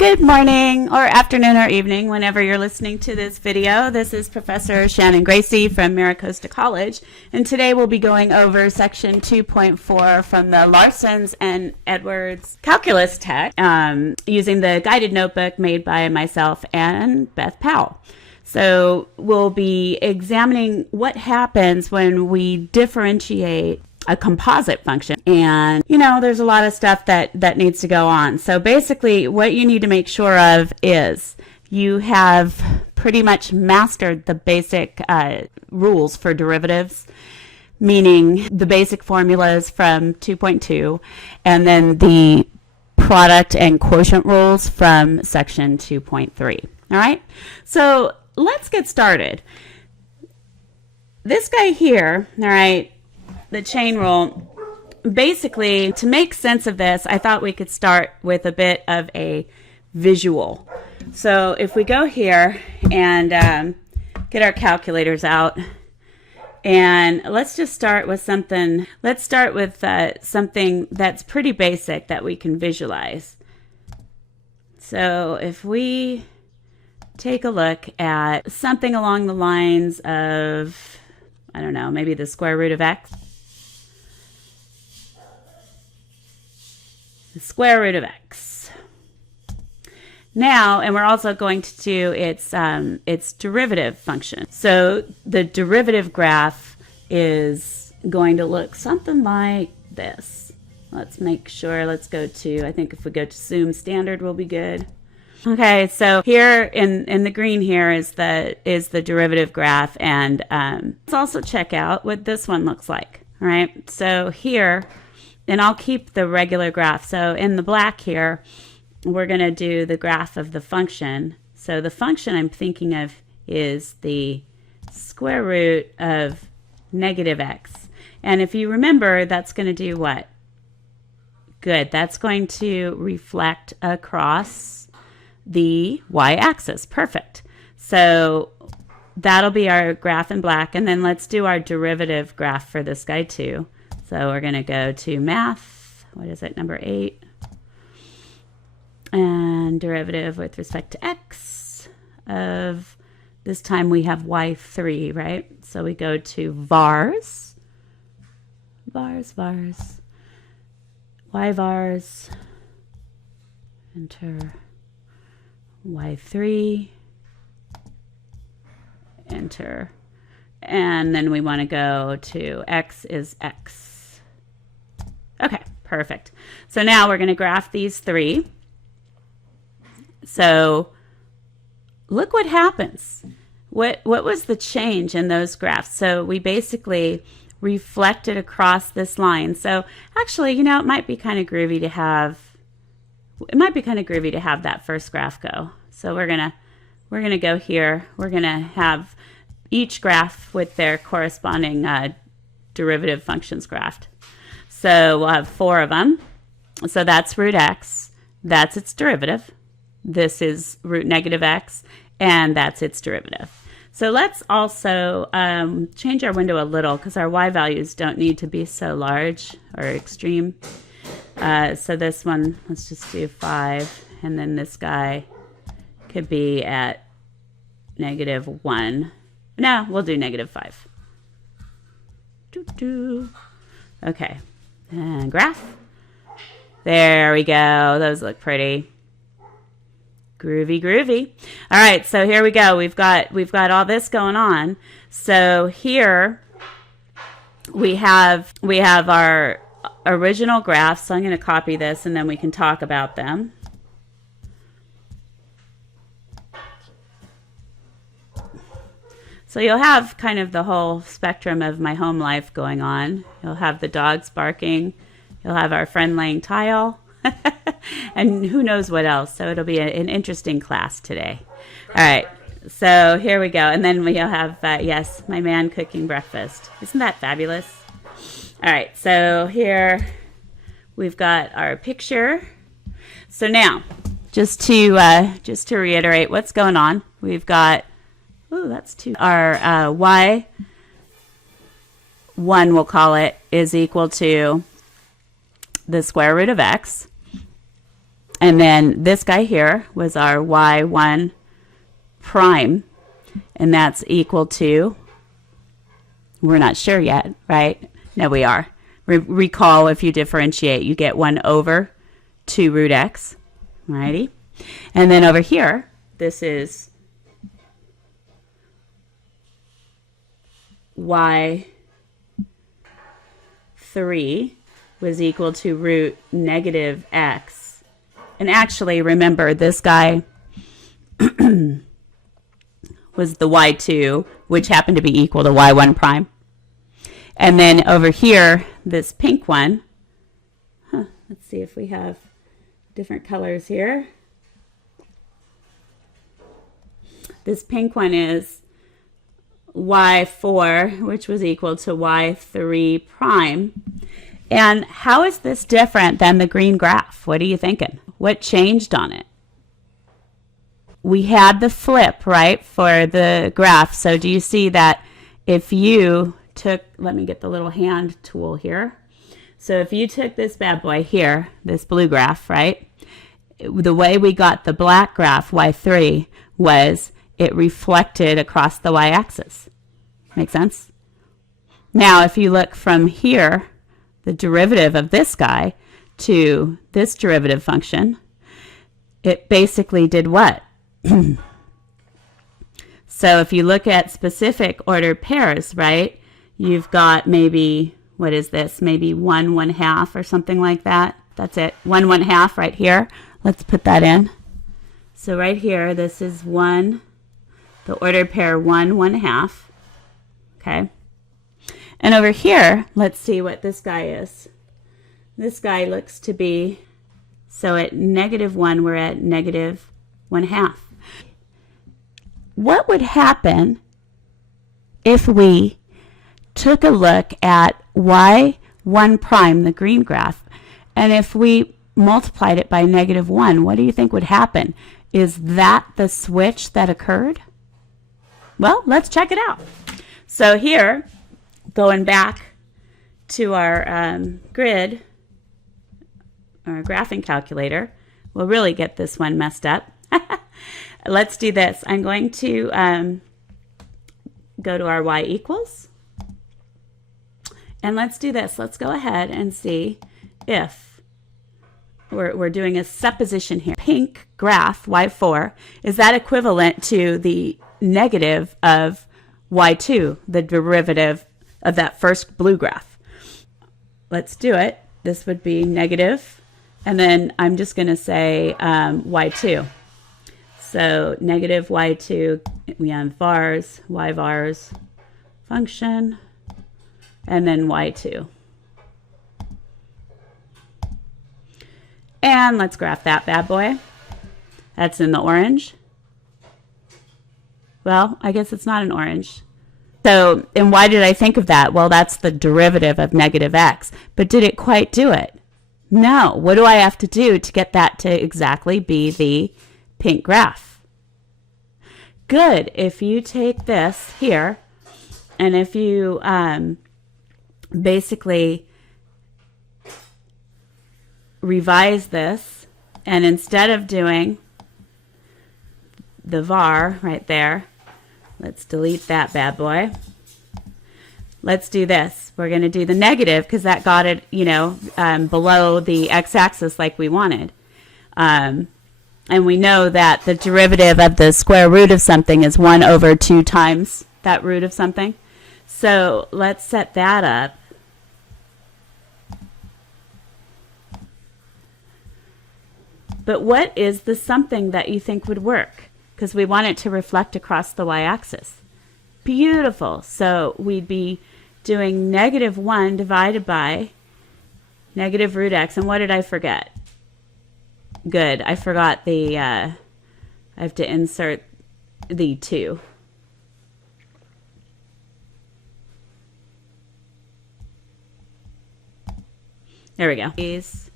Good morning or afternoon or evening whenever you're listening to this video. This is Professor Shannon Gracey from Maricosta College, and today we'll be going over section 2.4 from the Larson and Edwards Calculus text using the guided notebook made by myself and Beth Powell. So we'll be examining what happens when we differentiate a composite function. And, there's a lot of stuff that needs to go on. So basically, what you need to make sure of is you have pretty much mastered the basic rules for derivatives, meaning the basic formulas from 2.2, and then the product and quotient rules from section 2.3. All right? So let's get started. This guy here, all right, the chain rule, basically, to make sense of this, I thought we could start with a bit of a visual. So if we go here and get our calculators out, and let's just start with something. Let's start with something that's pretty basic that we can visualize. So if we take a look at something along the lines of, I don't know, maybe the square root of x. The square root of x. Now, and we're also going to do its derivative function. So the derivative graph is going to look something like this. Let's make sure, let's go to, I think if we go to Zoom Standard will be good. Okay, so here in the green here is the derivative graph, and let's also check out what this one looks like. All right, so here, and I'll keep the regular graph. So in the black here, we're going to do the graph of the function. So the function I'm thinking of is the square root of negative x. And if you remember, that's going to do what? Good. That's going to reflect across the y-axis. Perfect. So that'll be our graph in black. And then let's do our derivative graph for this guy too. So we're going to go to math, what is it, number 8, and derivative with respect to x of, this time we have y3, right? So we go to vars, y vars, enter y3, enter, and then we want to go to x is x. Okay, perfect. So now we're going to graph these three. So look what happens. What was the change in those graphs? So we basically reflected across this line. So actually, it might be kind of groovy to have that first graph go. So we're gonna go here. We're gonna have each graph with their corresponding derivative functions graphed. So we'll have 4 of them. So that's root x. That's its derivative. This is root negative x, and that's its derivative. So let's also change our window a little because our y values don't need to be so large or extreme. So this one, let's just do 5, and then this guy could be at -1. No, we'll do -5. Okay, and graph. There we go. Those look pretty. Groovy, groovy. All right, so here we go. We've got all this going on. So here we have our original graphs. So I'm going to copy this, and then we can talk about them. So you'll have kind of the whole spectrum of my home life going on. You'll have the dogs barking. You'll have our friend laying tile. And who knows what else. So it'll be an interesting class today. All right. So here we go. And then we'll have, yes, my man cooking breakfast. Isn't that fabulous? All right. So here we've got our picture. So now, just to reiterate what's going on, we've got, oh, that's 2. Our y1, we'll call it, is equal to the square root of x. And then this guy here was our y1 prime, and that's equal to, we're not sure yet, right? No, we are. Recall, if you differentiate, you get 1 over 2 root x, alrighty? And then over here, this is y3 was equal to root negative x. And actually, remember, this guy was the y2, which happened to be equal to y1 prime. And then over here, this pink one, let's see if we have different colors here. This pink one is y4, which was equal to y3 prime. And how is this different than the green graph? What are you thinking? What changed on it? We had the flip, right, for the graph. So do you see that if you took, let me get the little hand tool here. So if you took this bad boy here, this blue graph, right, the way we got the black graph, y3, was it reflected across the y-axis. Make sense? Now, if you look from here, the derivative of this guy to this derivative function, it basically did what? So if you look at specific ordered pairs, right, you've got maybe, what is this? Maybe 1 1/2 or something like that. That's it. 1 1/2 right here. Let's put that in. So right here, this is 1, the ordered pair 1 1/2. Okay. And over here, let's see what this guy is. This guy looks to be, so at -1, we're at -1/2. What would happen if we took a look at y1 prime, the green graph, and if we multiplied it by -1, what do you think would happen? Is that the switch that occurred? Well, let's check it out. So here, going back to our grid, our graphing calculator, we'll really get this one messed up. Let's do this. I'm going to go to our y equals. And let's do this. Let's go ahead and see if we're doing a supposition here. Pink graph, y4, is that equivalent to the negative of y2, the derivative of that first blue graph? Let's do it. This would be negative, and then I'm just going to say y2. So negative y2, we have vars, y vars function, and then y2. And let's graph that bad boy. That's in the orange. Well, I guess it's not an orange. So, and why did I think of that? Well, that's the derivative of negative x. But did it quite do it? No. What do I have to do to get that to exactly be the pink graph? Good. If you take this here, and if you basically revise this, and instead of doing the var right there, let's delete that bad boy. Let's do this. We're going to do the negative because that got it, you know, below the x-axis like we wanted. And we know that the derivative of the square root of something is 1 over 2 times that root of something. So let's set that up. But what is the something that you think would work? Because we want it to reflect across the y-axis. Beautiful. So we'd be doing -1 divided by negative root x. And what did I forget? Good. I forgot the, I have to insert the 2. There we go. Please.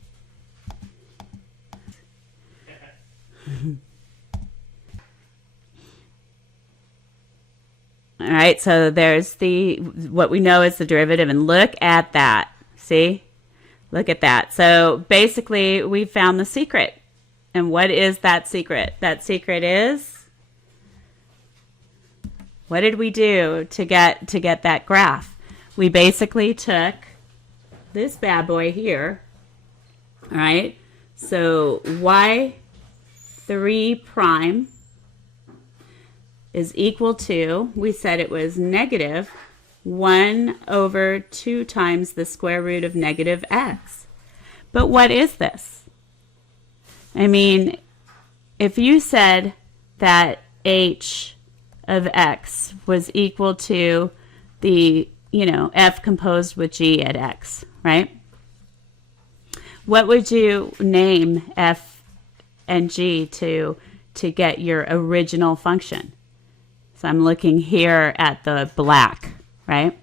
All right, so there's the, what we know is the derivative, and look at that. See? Look at that. So basically, we found the secret. And what is that secret? That secret is, what did we do to get that graph? We basically took this bad boy here, all right? So y3 prime is equal to, we said it was negative 1 over 2 times the square root of negative x. But what is this? I mean, if you said that h of x was equal to the, f composed with g at x, right? What would you name f and g to get your original function? So I'm looking here at the black, right?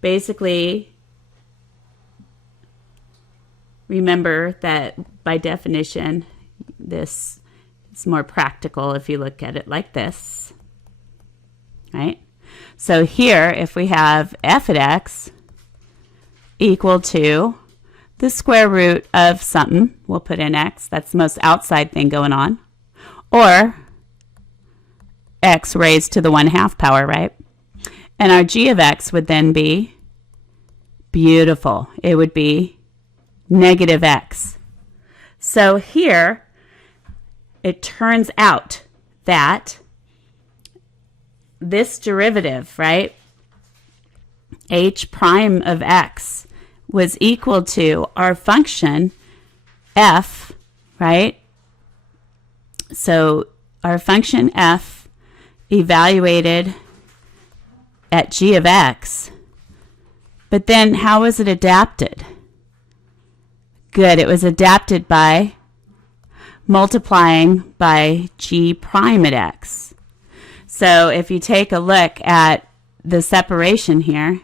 Basically, remember that by definition, this is more practical if you look at it like this, right? So here, if we have f at x equal to the square root of something, we'll put in x, that's the most outside thing going on, or x raised to the 1/2 power, right? And our g of x would then be beautiful. It would be negative x. So here, it turns out that this derivative, right, h prime of x was equal to our function f, right? So our function f evaluated at g of x, but then how was it adapted? Good, it was adapted by multiplying by g prime at x. So if you take a look at the separation here,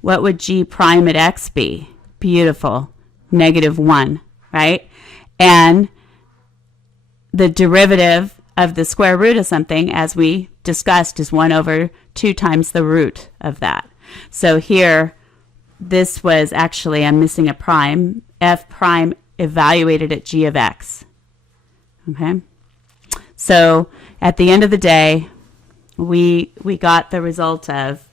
what would g prime at x be? Beautiful, -1, right? And the derivative of the square root of something, as we discussed, is 1 over 2 times the root of that. So here, this was actually, I'm missing a prime, f prime evaluated at g of x. Okay? So at the end of the day, we got the result of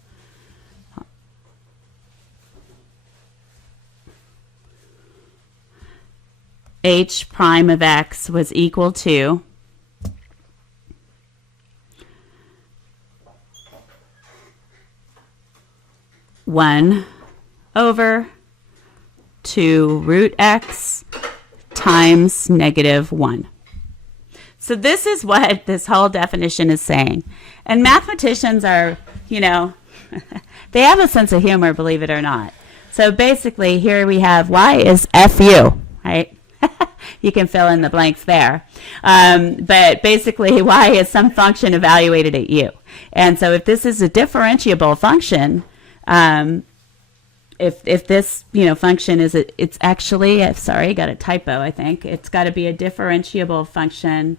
h prime of x was equal to one over 2 root x times -1. So this is what this whole definition is saying. And mathematicians are, they have a sense of humor, believe it or not. So basically here we have y is fu, right? You can fill in the blanks there. But basically y is some function evaluated at u. And so if this is a differentiable function, if this function is it's actually, sorry, got a typo, I think. It's got to be a differentiable function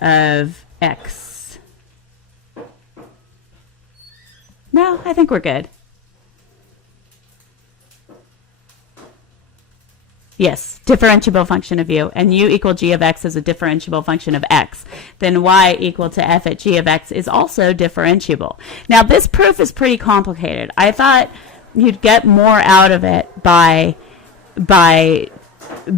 of x. No, I think we're good. Yes, differentiable function of u, and u equal g of x is a differentiable function of x. Then y equal to f at g of x is also differentiable. Now this proof is pretty complicated. I thought you'd get more out of it by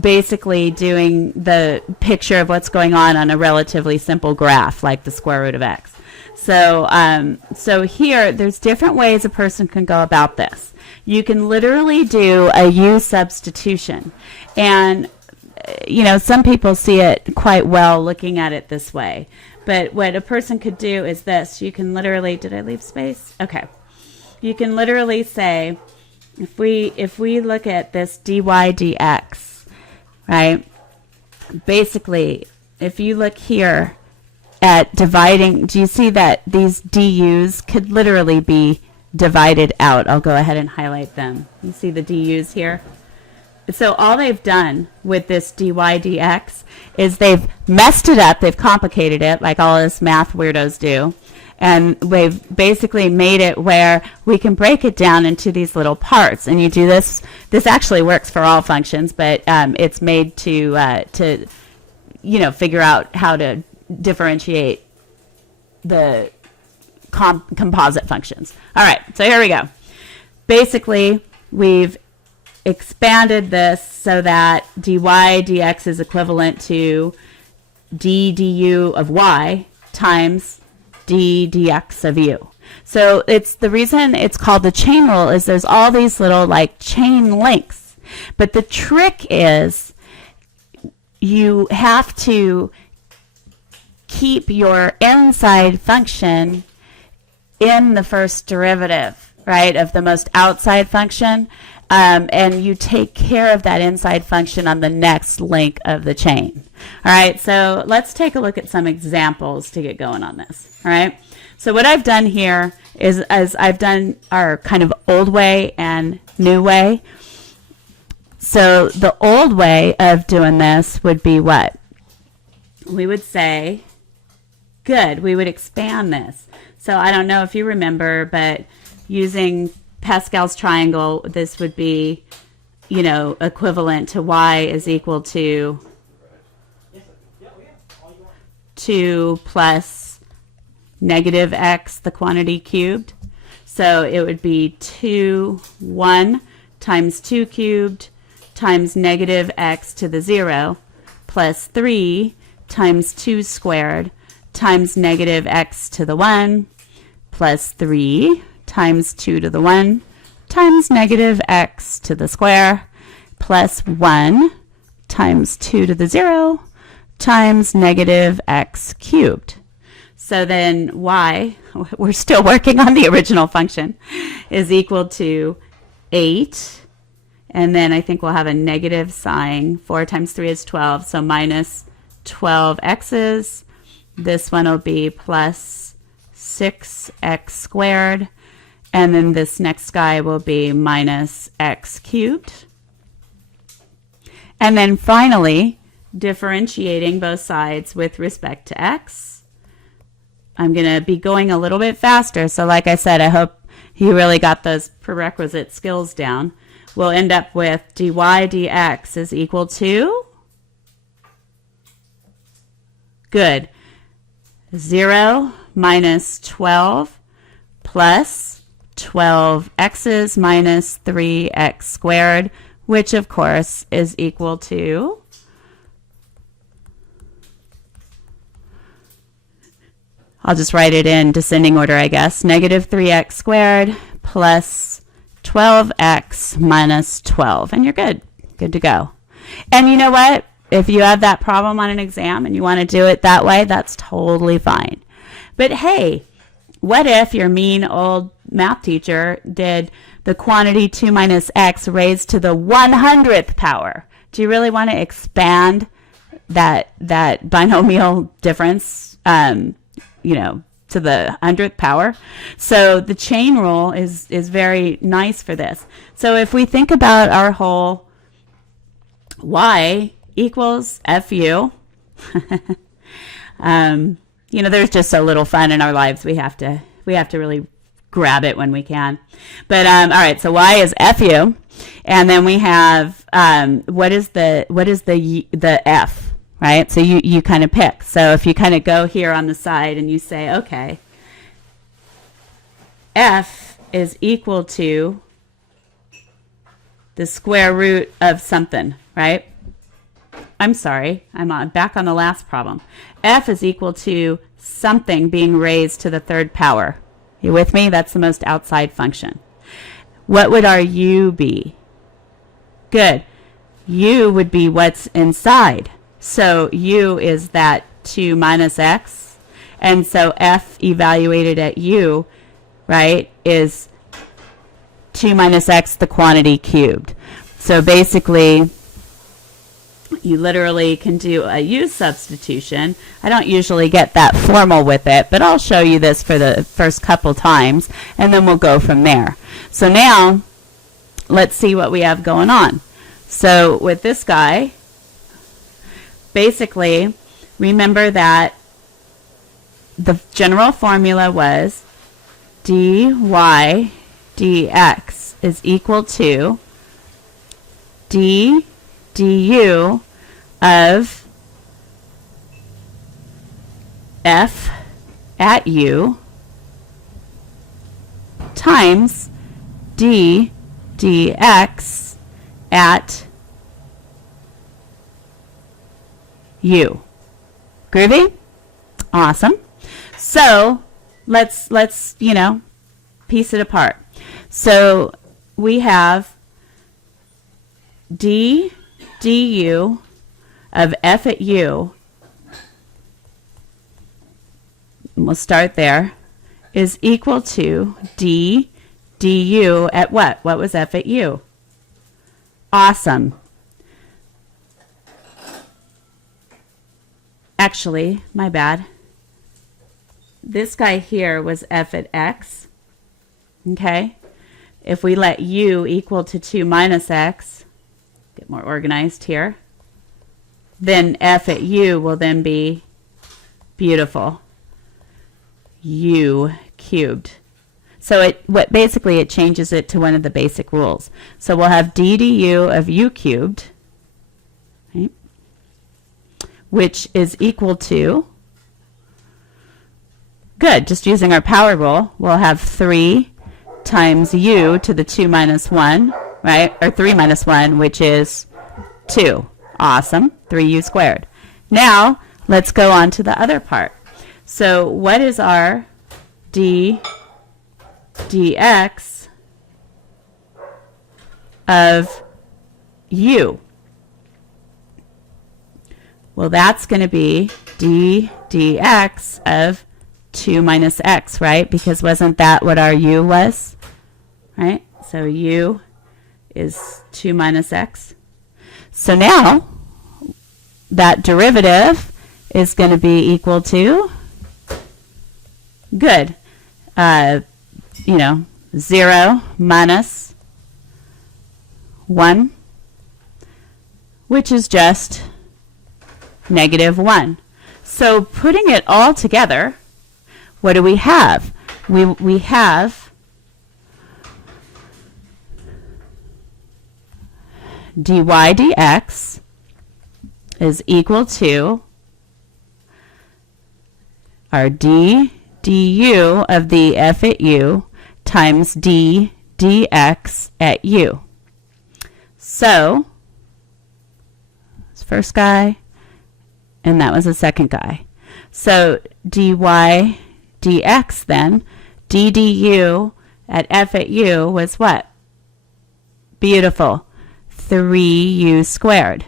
basically doing the picture of what's going on a relatively simple graph like the square root of x. So here, there's different ways a person can go about this. You can literally do a u substitution. And, some people see it quite well looking at it this way. But what a person could do is this. You can literally, did I leave space? Okay. You can literally say, if we look at this dy dx, right? Basically, if you look here at dividing, do you see that these du's could literally be divided out? I'll go ahead and highlight them. You see the du's here? So all they've done with this dy dx is they've messed it up, they've complicated it like all us math weirdos do, and we've basically made it where we can break it down into these little parts. And you do this actually works for all functions, but it's made to figure out how to differentiate the composite functions. All right, so here we go. Basically, we've expanded this so that dy dx is equivalent to d du of y times d dx of u. So it's the reason it's called the chain rule is there's all these little like chain links. But the trick is you have to keep your inside function in the first derivative, right, of the most outside function. And you take care of that inside function on the next link of the chain. All right, so let's take a look at some examples to get going on this. All right, so what I've done here is I've done our kind of old way and new way. So the old way of doing this would be what? We would say, good, we would expand this. So I don't know if you remember, but using Pascal's triangle, this would be, equivalent to y is equal to 2 plus negative x, the quantity cubed. So it would be 1 times 2 cubed times negative x to the 0 plus 3 times 2 squared times negative x to the 1 plus 3 times 2 to the 1 times negative x to the square plus 1 times 2 to the 0 times negative x cubed. So then y, we're still working on the original function, is equal to 8. And then I think we'll have a negative sign. 4 times 3 is 12, so minus 12 x's. This one will be plus 6x squared. And then this next guy will be minus x cubed. And then finally, differentiating both sides with respect to x. I'm going to be going a little bit faster. So like I said, I hope you really got those prerequisite skills down. We'll end up with dy dx is equal to, good, 0 minus 12 plus 12x's minus 3x squared, which of course is equal to, I'll just write it in descending order, I guess, negative 3x squared plus 12x minus 12. And you're good. Good to go. And you know what? If you have that problem on an exam and you want to do it that way, that's totally fine. But hey, what if your mean old math teacher did the quantity 2 minus x raised to the 100th power? Do you really want to expand that binomial difference, to the 100th power? So the chain rule is very nice for this. So if we think about our whole y equals fu, there's just so little fun in our lives. We have to really grab it when we can. But all right, so y is fu, and then we have what is the f? Right? So you kind of pick. So if you kind of go here on the side and you say, okay, f is equal to the square root of something, right? I'm sorry, I'm back on the last problem. F is equal to something being raised to the 3rd power. You with me? That's the most outside function. What would our u be? Good. U would be what's inside. So u is that 2 minus x. And so f evaluated at u, right, is 2 minus x, the quantity cubed. So basically, you literally can do a u substitution. I don't usually get that formal with it, but I'll show you this for the first couple times, and then we'll go from there. So now, let's see what we have going on. So with this guy, basically, remember that the general formula was dy dx is equal to d du of f at u times d dx at u. Groovy? Awesome. So let's piece it apart. So we have d du of f at u, we'll start there, is equal to d du at what? What was f at u? Awesome. Actually, my bad. This guy here was f at x. Okay? If we let u equal to 2 minus x, get more organized here, then f at u will then be beautiful, u cubed. So basically it changes it to one of the basic rules. So we'll have d du of u cubed, right, which is equal to, good, just using our power rule, we'll have 3 times u to the 2 minus 1, right, or 3 minus 1, which is 2. Awesome, 3u squared. Now, let's go on to the other part. So what is our d dx of u? Well, that's going to be d dx of 2 minus x, right? Because wasn't that what our u was? Right? So u is 2 minus x. So now that derivative is going to be equal to, good, 0 minus 1, which is just negative 1. So putting it all together, what do we have? We have dy dx is equal to our d du of the f at u times d dx at u. So, this first guy, and that was the second guy. So dy dx then, d du at f at u was what? Beautiful, 3u squared.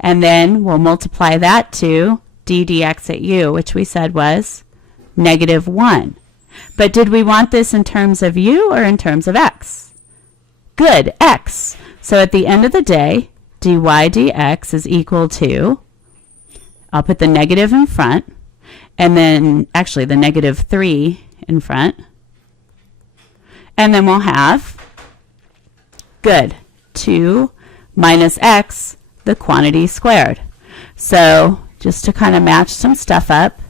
And then we'll multiply that to d dx at u, which we said was negative 1. But did we want this in terms of u or in terms of x? Good, x. So at the end of the day, dy dx is equal to, I'll put the negative in front, and then actually the negative 3 in front. And then we'll have, good, 2 minus x, the quantity squared. So just to kind of match some stuff up,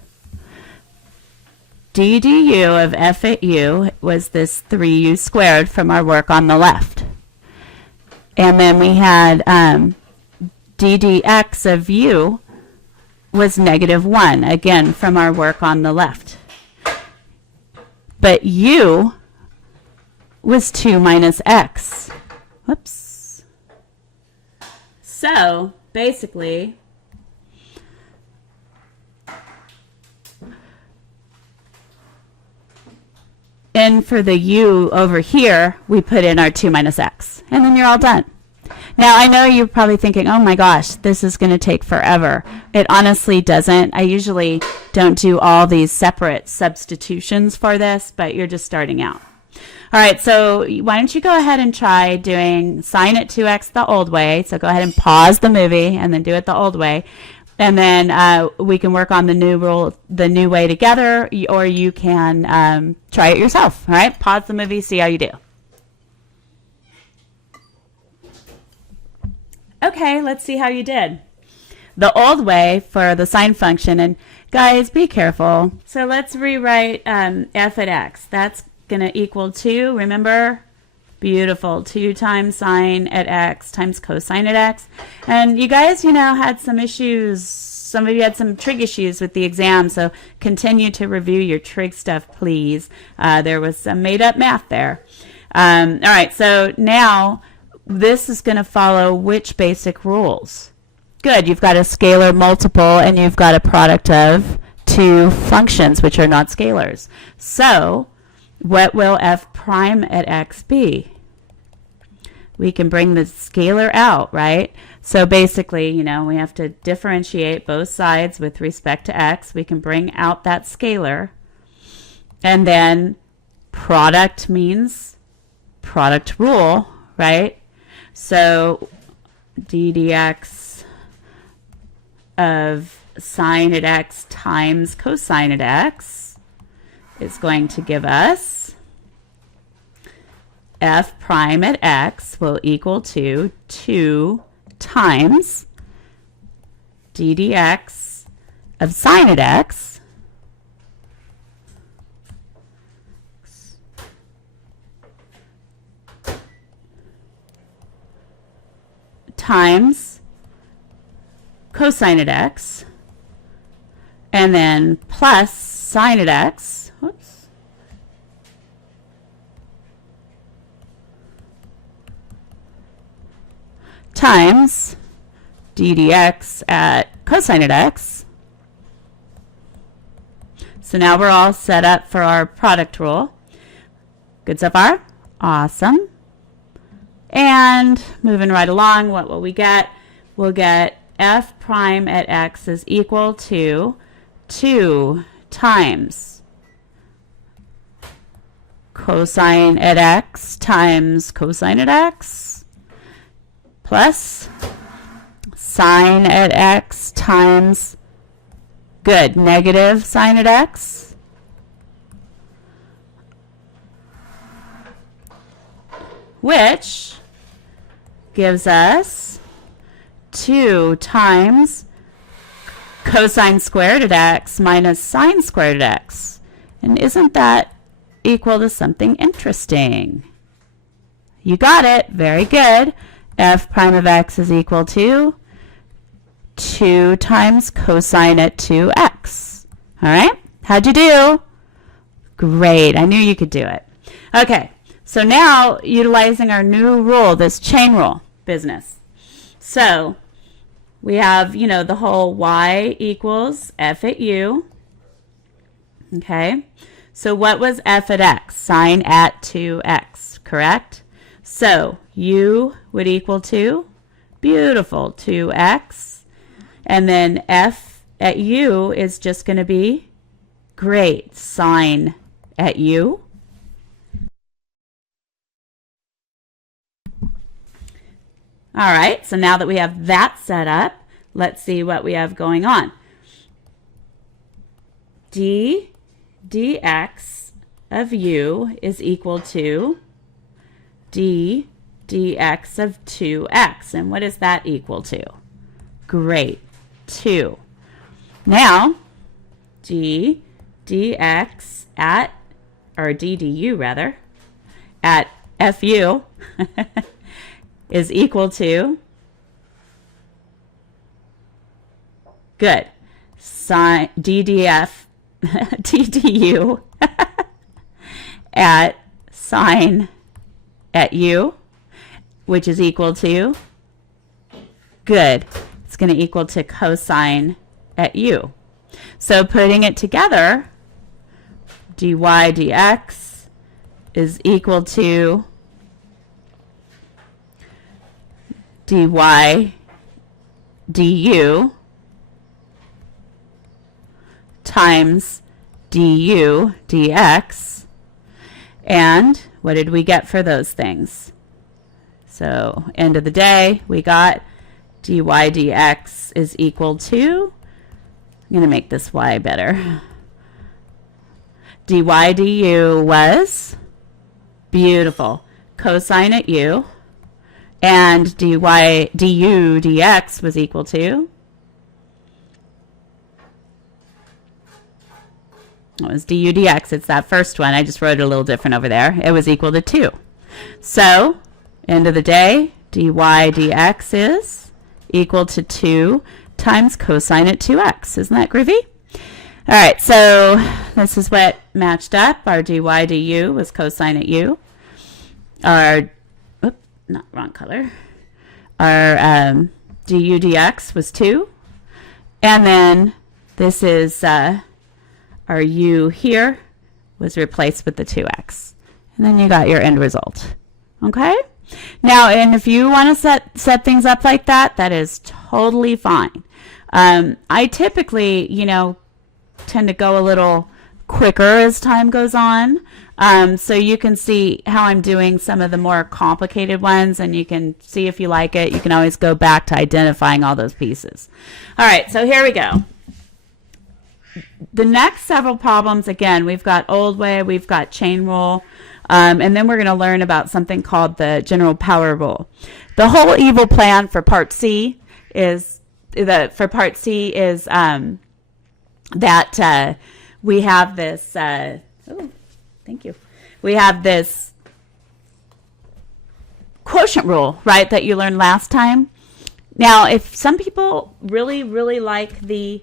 d du of f at u was this 3u squared from our work on the left. And then we had d dx of u was negative 1, again, from our work on the left. But u was 2 minus x. Whoops. So, basically, and for the u over here, we put in our 2 minus x. And then you're all done. Now, I know you're probably thinking, oh my gosh, this is going to take forever. It honestly doesn't. I usually don't do all these separate substitutions for this, but you're just starting out. All right, so why don't you go ahead and try doing sine at 2x the old way. So go ahead and pause the movie and then do it the old way. And then we can work on the new rule, the new way together, or you can try it yourself. All right, pause the movie, see how you do. Okay, let's see how you did. The old way for the sine function, and guys, be careful. So let's rewrite f at x. That's going to equal 2, remember? Beautiful, 2 times sine at x times cosine at x. And you guys, had some issues some of you had some trig issues with the exam, so continue to review your trig stuff, please. There was some made-up math there. All right, so now this is going to follow which basic rules? Good, you've got a scalar multiple and you've got a product of two functions which are not scalars. So what will f prime at x be? We can bring the scalar out, right? So basically, you know, we have to differentiate both sides with respect to x. We can bring out that scalar. And then product means product rule, right? So d dx of sine at x times cosine at x is going to give us f prime at x will equal to 2 times d dx of sine at x times cosine at x, and then plus sine at x, whoops, times d dx at cosine at x. So now we're all set up for our product rule. Good so far? Awesome. And moving right along, what will we get? We'll get f prime at x is equal to 2 times cosine at x times cosine at x plus sine at x times, good, negative sine at x which gives us 2 times cosine squared at x minus sine squared at x. And isn't that equal to something interesting? You got it. Very good. F prime of x is equal to 2 times cosine at 2x. All right? How'd you do? Great. I knew you could do it. Okay. So now, utilizing our new rule, this chain rule business. So we have, you know, the whole y equals f at u. Okay. So what was f at x? Sine at 2x, correct? So u would equal to, beautiful, 2x. And then f at u is just going to be, great, sine at u. All right, so now that we have that set up, let's see what we have going on. D dx of u is equal to d dx of 2x. And what is that equal to? Great, 2. Now, d dx at, or d du rather, at fu is equal to, good, sine ddf ddu at sine at u, which is equal to, good, it's going to equal to cosine at u. So putting it together, dy dx is equal to dy du times du dx. And what did we get for those things? So end of the day, we got dy dx is equal to, I'm going to make this y better. Dy du was, beautiful, cosine at u. And du dx was equal to, it was du dx, it's that first one. I just wrote it a little different over there. It was equal to 2. So, end of the day, dy dx is equal to 2 times cosine at 2x. Isn't that groovy? All right, so this is what matched up. Our dy du was cosine at u. Our, not wrong color. Our du dx was 2. And then this is our u here was replaced with the 2x. And then you got your end result. Okay? Now, and if you want to set things up like that, that is totally fine. I typically, tend to go a little quicker as time goes on. So you can see how I'm doing some of the more complicated ones, and you can see if you like it. You can always go back to identifying all those pieces. All right, so here we go. The next several problems, again, we've got old way, we've got chain rule, and then we're going to learn about something called the general power rule. The whole evil plan for part C is that we have this, thank you. We have this quotient rule, right, that you learned last time. Now, if some people really, really like the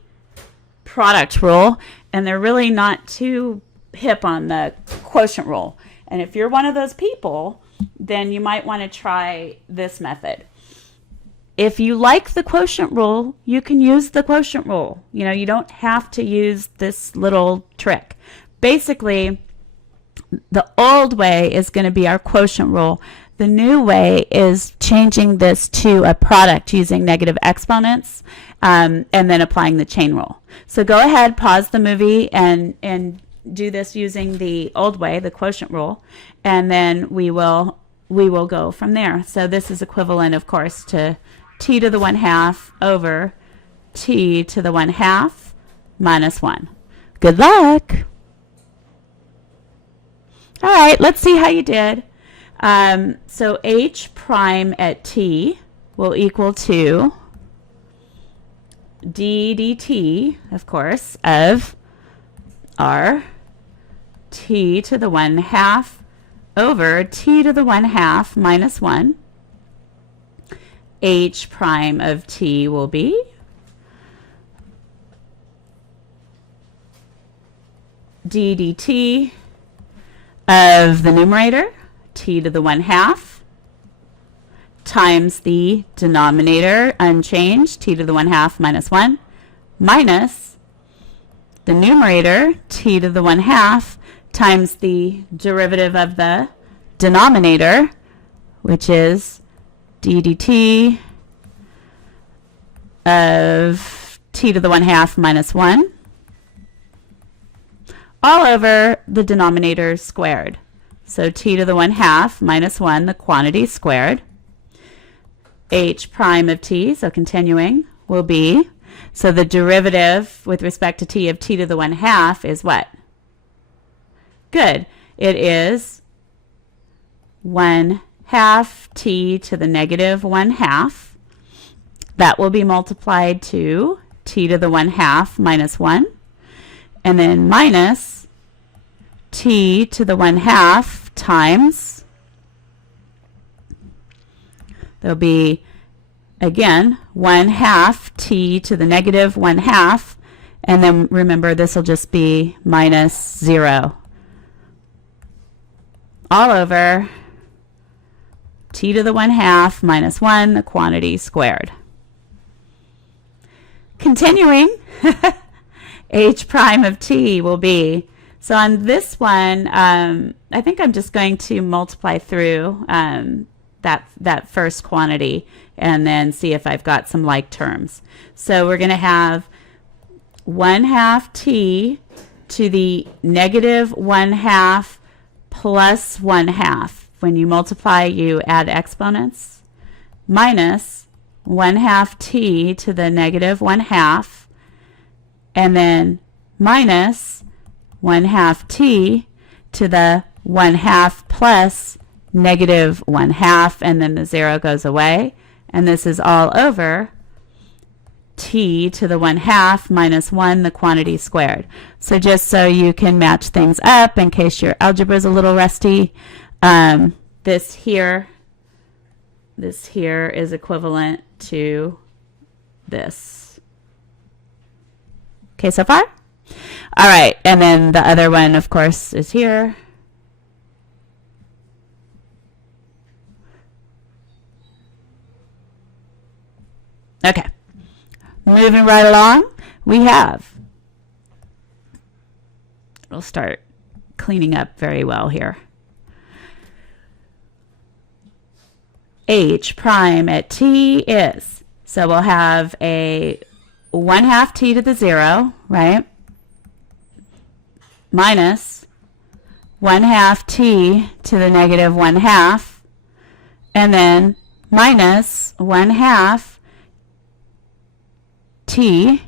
product rule, and they're really not too hip on the quotient rule, and if you're one of those people, then you might want to try this method. If you like the quotient rule, you can use the quotient rule. You don't have to use this little trick. Basically, the old way is going to be our quotient rule. The new way is changing this to a product using negative exponents and then applying the chain rule. So go ahead, pause the movie and do this using the old way, the quotient rule, and then we will go from there. So this is equivalent, of course, to t to the 1/2 over t to the 1/2 minus 1. Good luck. All right, let's see how you did. So h prime at t will equal to d dt, of course, of r t to the 1/2 over t to the 1/2 minus 1. H prime of t will be d dt of the numerator, t to the 1/2, times the denominator unchanged, t to the 1/2 minus 1, minus the numerator, t to the 1/2, times the derivative of the denominator, which is d dt of t to the 1/2 minus 1, all over the denominator squared. So t to the 1/2 minus 1, the quantity squared. H prime of t, so continuing, will be, so the derivative with respect to t of t to the 1/2 is what? Good. It is 1/2 t to the negative 1/2. That will be multiplied to t to the 1/2 minus 1. And then minus t to the 1/2 times, there'll be, again, 1/2 t to the negative 1/2. And then remember, this will just be minus 0. All over t to the 1/2 minus 1, the quantity squared. Continuing, h prime of t will be, so on this one, I think I'm just going to multiply through that first quantity and then see if I've got some like terms. So we're going to have 1/2 t to the negative 1/2 plus 1/2. When you multiply, you add exponents, minus 1/2 t to the negative 1/2, and then minus 1/2 t to the 1/2 plus negative 1/2, and then the 0 goes away, and this is all over t to the 1/2 minus 1, the quantity squared. So just so you can match things up in case your algebra is a little rusty, this here is equivalent to this. Okay, so far? All right, and then the other one, of course, is here. Okay, moving right along, we have, we'll start cleaning up very well here. H prime at t is, so we'll have a 1/2 t to the 0, right? Minus 1/2 t to the negative 1/2, and then minus 1/2 t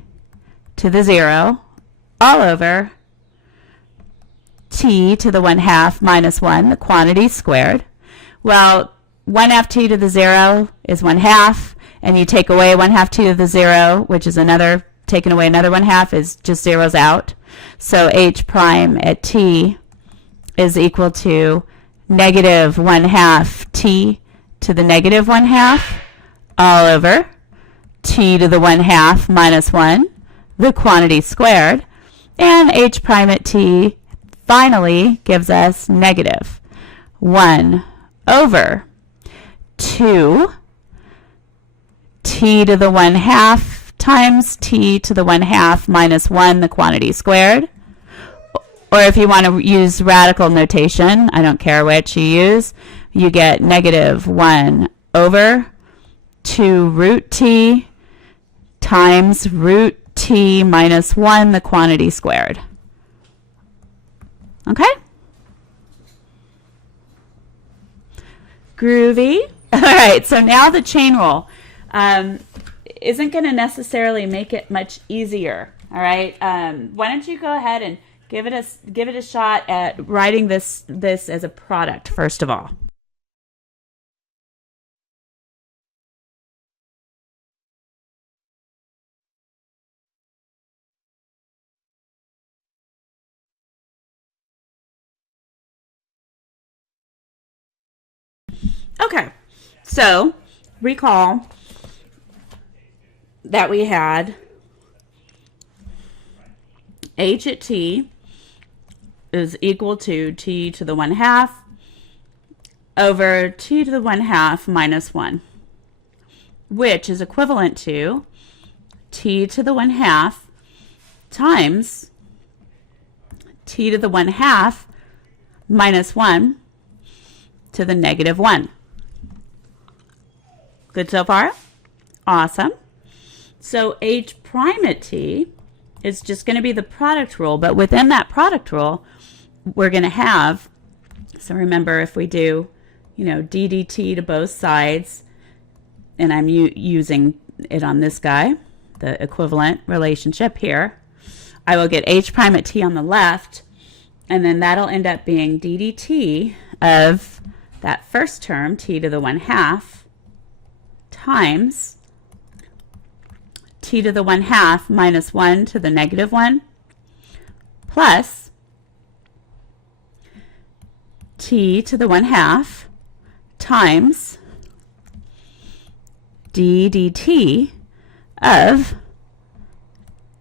to the 0 all over t to the 1/2 minus 1, the quantity squared. Well, 1/2 t to the 0 is 1/2, and you take away 1/2 t to the 0, which is another, taking away another 1/2 is just zeros out. So h prime at t is equal to negative 1/2 t to the negative 1/2 all over t to the 1/2 minus 1, the quantity squared. And h prime at t finally gives us negative 1 over 2 t to the 1/2 times t to the 1/2 minus 1, the quantity squared. Or if you want to use radical notation, I don't care which you use, you get negative 1 over 2 root t times root t minus 1, the quantity squared. Okay? Groovy. All right, so now the chain rule isn't going to necessarily make it much easier. All right, why don't you go ahead and give it a shot at writing this as a product first of all. Okay, so recall that we had h at t is equal to t to the 1/2 over t to the 1/2 minus 1, which is equivalent to t to the 1/2 times t to the 1/2 minus 1 to the negative 1. Good so far? Awesome. So h prime at t is just going to be the product rule, but within that product rule, we're going to have, so remember if we do, d dt to both sides, and I'm using it on this guy, the equivalent relationship here, I will get h prime at t on the left, and then that'll end up being d dt of that first term, t to the 1/2, times t to the 1/2 minus 1 to the negative 1, plus t to the 1/2 times d dt of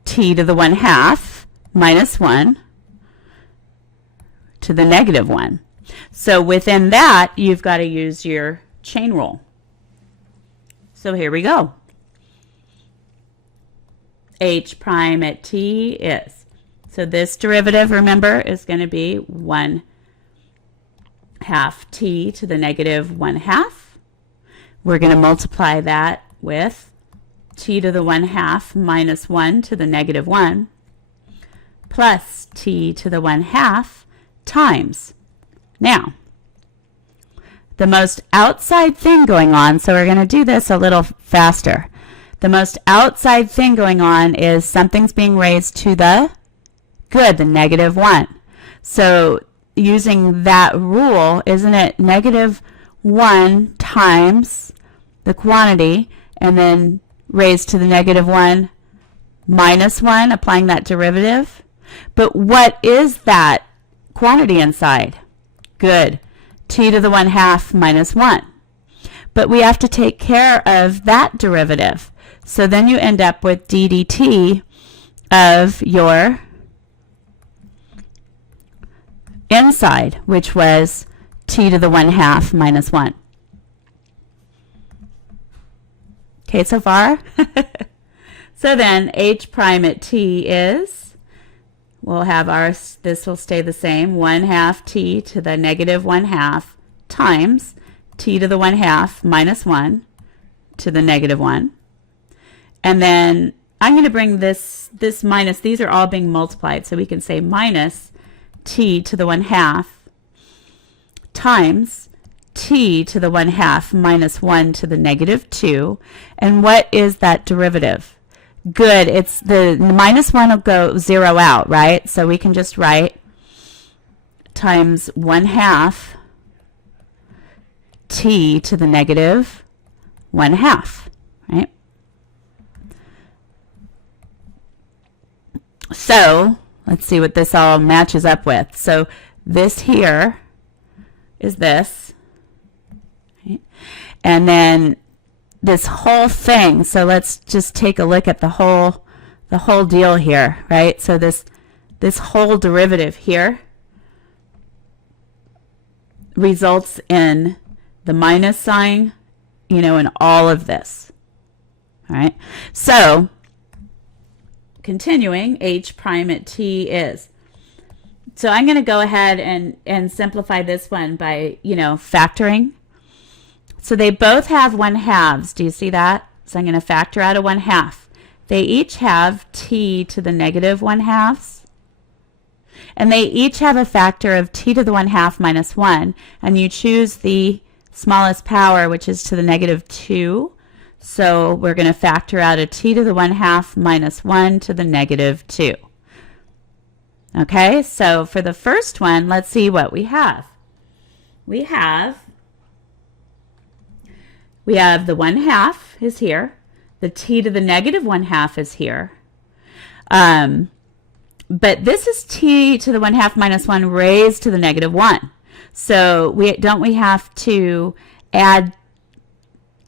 t to the 1/2 minus 1 to the negative 1. So within that, you've got to use your chain rule. So here we go. H prime at t is, so this derivative, remember, is going to be 1/2 t to the negative 1/2. We're going to multiply that with t to the 1/2 minus 1 to the negative 1 plus t to the 1/2 times. Now, the most outside thing going on, so we're going to do this a little faster. The most outside thing going on is something's being raised to the good, the negative 1. So using that rule, isn't it negative 1 times the quantity and then raised to the negative 1 minus 1, applying that derivative? But what is that quantity inside? Good. T to the 1/2 minus 1. But we have to take care of that derivative. So then you end up with d dt of your inside, which was t to the 1/2 minus 1. Okay, so far? So then h prime at t is, we'll have this will stay the same, 1/2 t to the negative 1/2 times t to the 1/2 minus 1 to the negative 1. And then I'm going to bring this minus, these are all being multiplied, so we can say minus t to the 1/2 times t to the 1/2 minus 1 to the negative 2. And what is that derivative? Good, it's the minus 1 will go 0 out, right? So we can just write times 1/2 t to the negative 1/2, right? So let's see what this all matches up with. So this here is this, right? And then this whole thing, so let's just take a look at the whole deal here, right? So this whole derivative here results in the minus sign, in all of this. All right. So continuing, h prime at t is. So I'm going to go ahead and simplify this one by, factoring. So they both have 1/2. Do you see that? So I'm going to factor out a 1/2. They each have t to the negative 1/2. And they each have a factor of t to the 1/2 minus 1. And you choose the smallest power, which is to the negative 2. So we're going to factor out a t to the 1/2 minus 1 to the negative 2. Okay, so for the first one, let's see what we have. We have the 1/2 is here. The t to the negative 1/2 is here. But this is t to the 1/2 minus 1 raised to the negative 1. So we have to add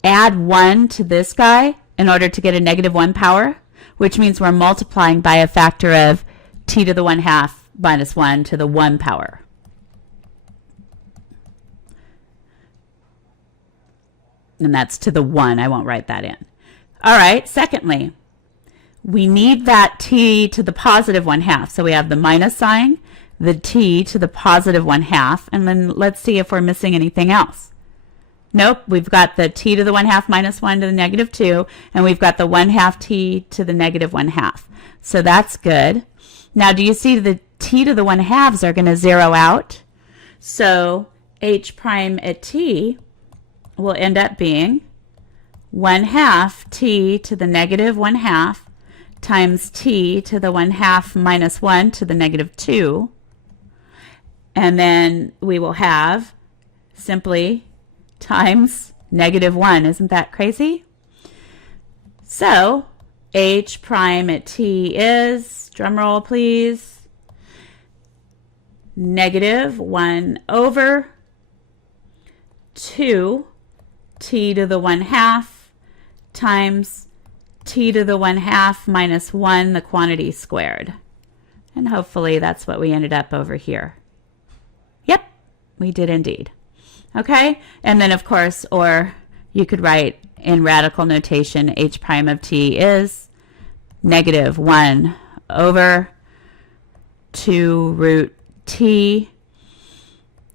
1 to this guy in order to get a negative 1 power, which means we're multiplying by a factor of t to the 1/2 minus 1 to the 1 power. And that's to the 1. I won't write that in. All right, secondly, we need that t to the positive 1/2. So we have the minus sign, the t to the positive 1/2, and then let's see if we're missing anything else. Nope, we've got the t to the 1/2 minus 1 to the negative 2, and we've got the 1/2 t to the negative 1/2. So that's good. Now, do you see the t to the 1/2s are going to 0 out? So h prime at t will end up being 1/2 t to the negative 1/2 times t to the 1/2 minus 1 to the negative 2. And then we will have simply times negative 1. Isn't that crazy? So h prime at t is, drum roll please, negative 1 over 2 t to the 1/2 times t to the 1/2 minus 1, the quantity squared. And hopefully that's what we ended up over here. Yep, we did indeed. Okay, and then of course, or you could write in radical notation, h prime of t is negative 1 over 2 root t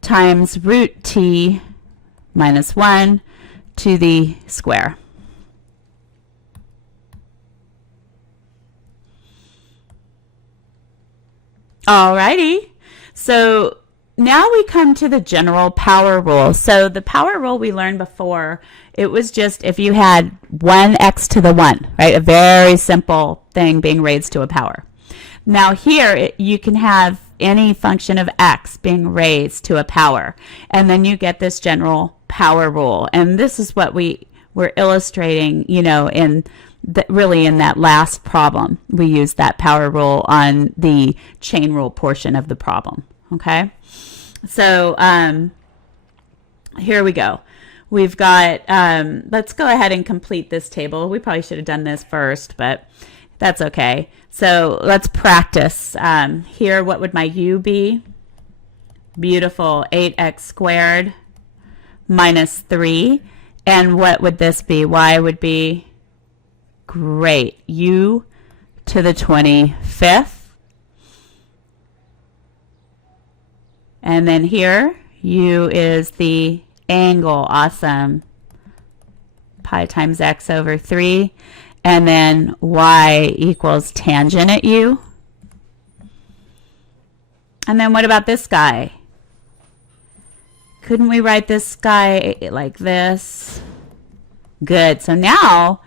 times root t minus 1 to the square. Alrighty, so now we come to the general power rule. So the power rule we learned before, it was just if you had 1x to the 1, right? A very simple thing being raised to a power. Now here you can have any function of x being raised to a power, and then you get this general power rule. And this is what we were illustrating, really in that last problem. We used that power rule on the chain rule portion of the problem. Okay, so here we go. We've got, let's go ahead and complete this table. We probably should have done this first, but That's okay. So let's practice. Here, what would my u be? Beautiful. 8x squared minus 3. And what would this be? Y would be, great, u to the 25th. And then here, u is the angle. Awesome. Pi times x over 3. And then y equals tangent at u. And then what about this guy? Couldn't we write this guy like this? Good. So now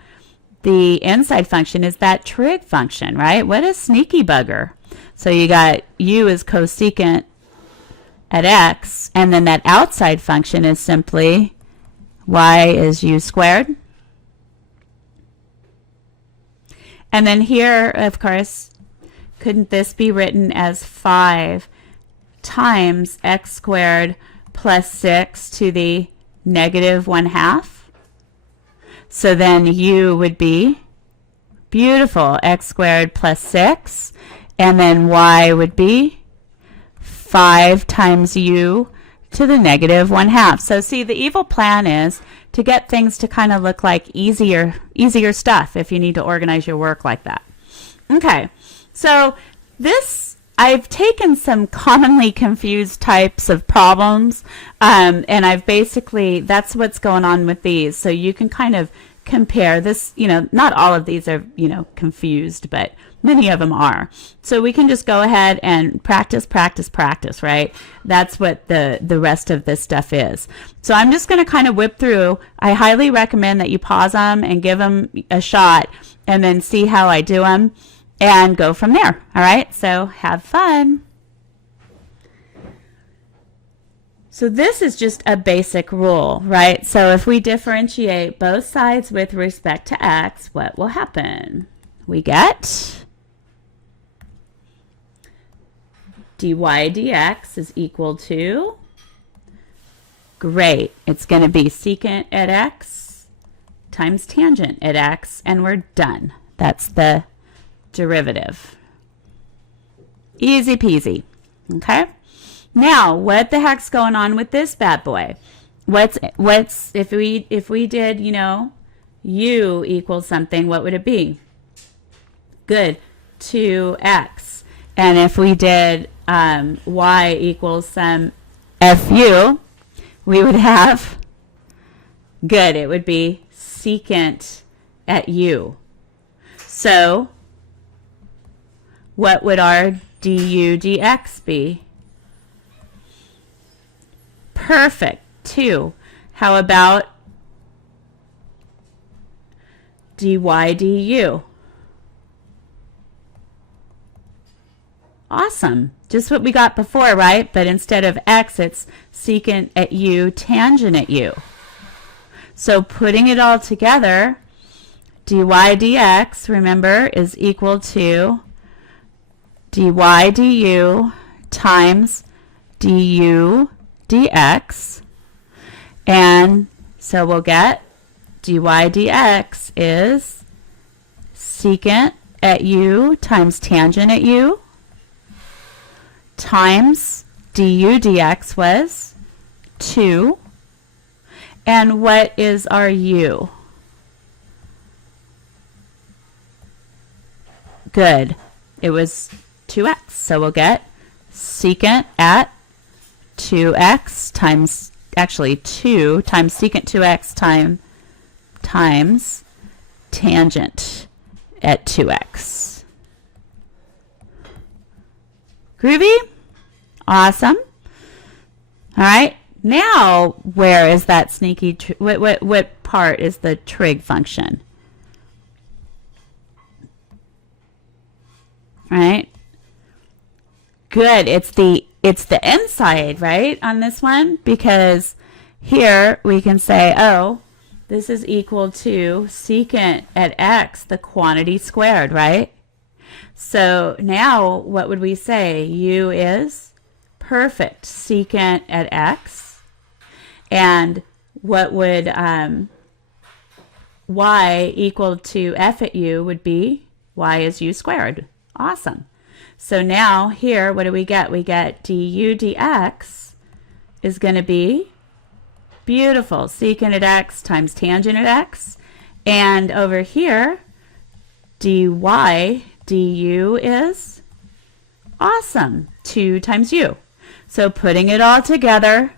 the inside function is that trig function, right? What a sneaky bugger. So you got u is cosecant at x, and then that outside function is simply y is u squared. And then here, of course, couldn't this be written as 5 times x squared plus 6 to the negative 1/2? So then u would be, beautiful, x squared plus 6. And then y would be 5 times u to the negative 1/2. So see, the evil plan is to get things to kind of look like easier stuff if you need to organize your work like that. Okay, so this, I've taken some commonly confused types of problems, and I've basically, that's what's going on with these. So you can kind of compare this, not all of these are, confused, but many of them are. So we can just go ahead and practice, right? That's what the rest of this stuff is. So I'm just going to kind of whip through. I highly recommend that you pause them and give them a shot and then see how I do them and go from there. All right? So have fun. So this is just a basic rule, right? So if we differentiate both sides with respect to x, what will happen? We get dy dx is equal to, great, it's going to be secant at x times tangent at x, and we're done. That's the derivative. Easy peasy. Okay? Now, what the heck's going on with this bad boy? What's if we did, u equals something, what would it be? Good, 2x. And if we did y equals some fu, we would have, good, it would be secant at u. So what would our du dx be? Perfect, 2. How about dy du? Awesome. Just what we got before, right? But instead of x, it's secant at u, tangent at u. So putting it all together, dy dx, remember, is equal to dy du times du dx. And so we'll get dy dx is secant at u times tangent at u times du dx was 2. And what is our u? Good. It was 2x. So we'll get secant at 2x times, actually 2 times secant 2x times tangent at 2x. Groovy? Awesome. All right. Now, where is that sneaky, what part is the trig function? Right? Good. It's the inside, right, on this one? Because here we can say, oh, this is equal to secant at x, the quantity squared, right? So now what would we say? U is perfect, secant at x. And what would y equal to f at u would be y is u squared. Awesome. So now here, what do we get? We get du dx is going to be beautiful. Secant at x times tangent at x. And over here, dy du is awesome. 2 times u. So putting it all together,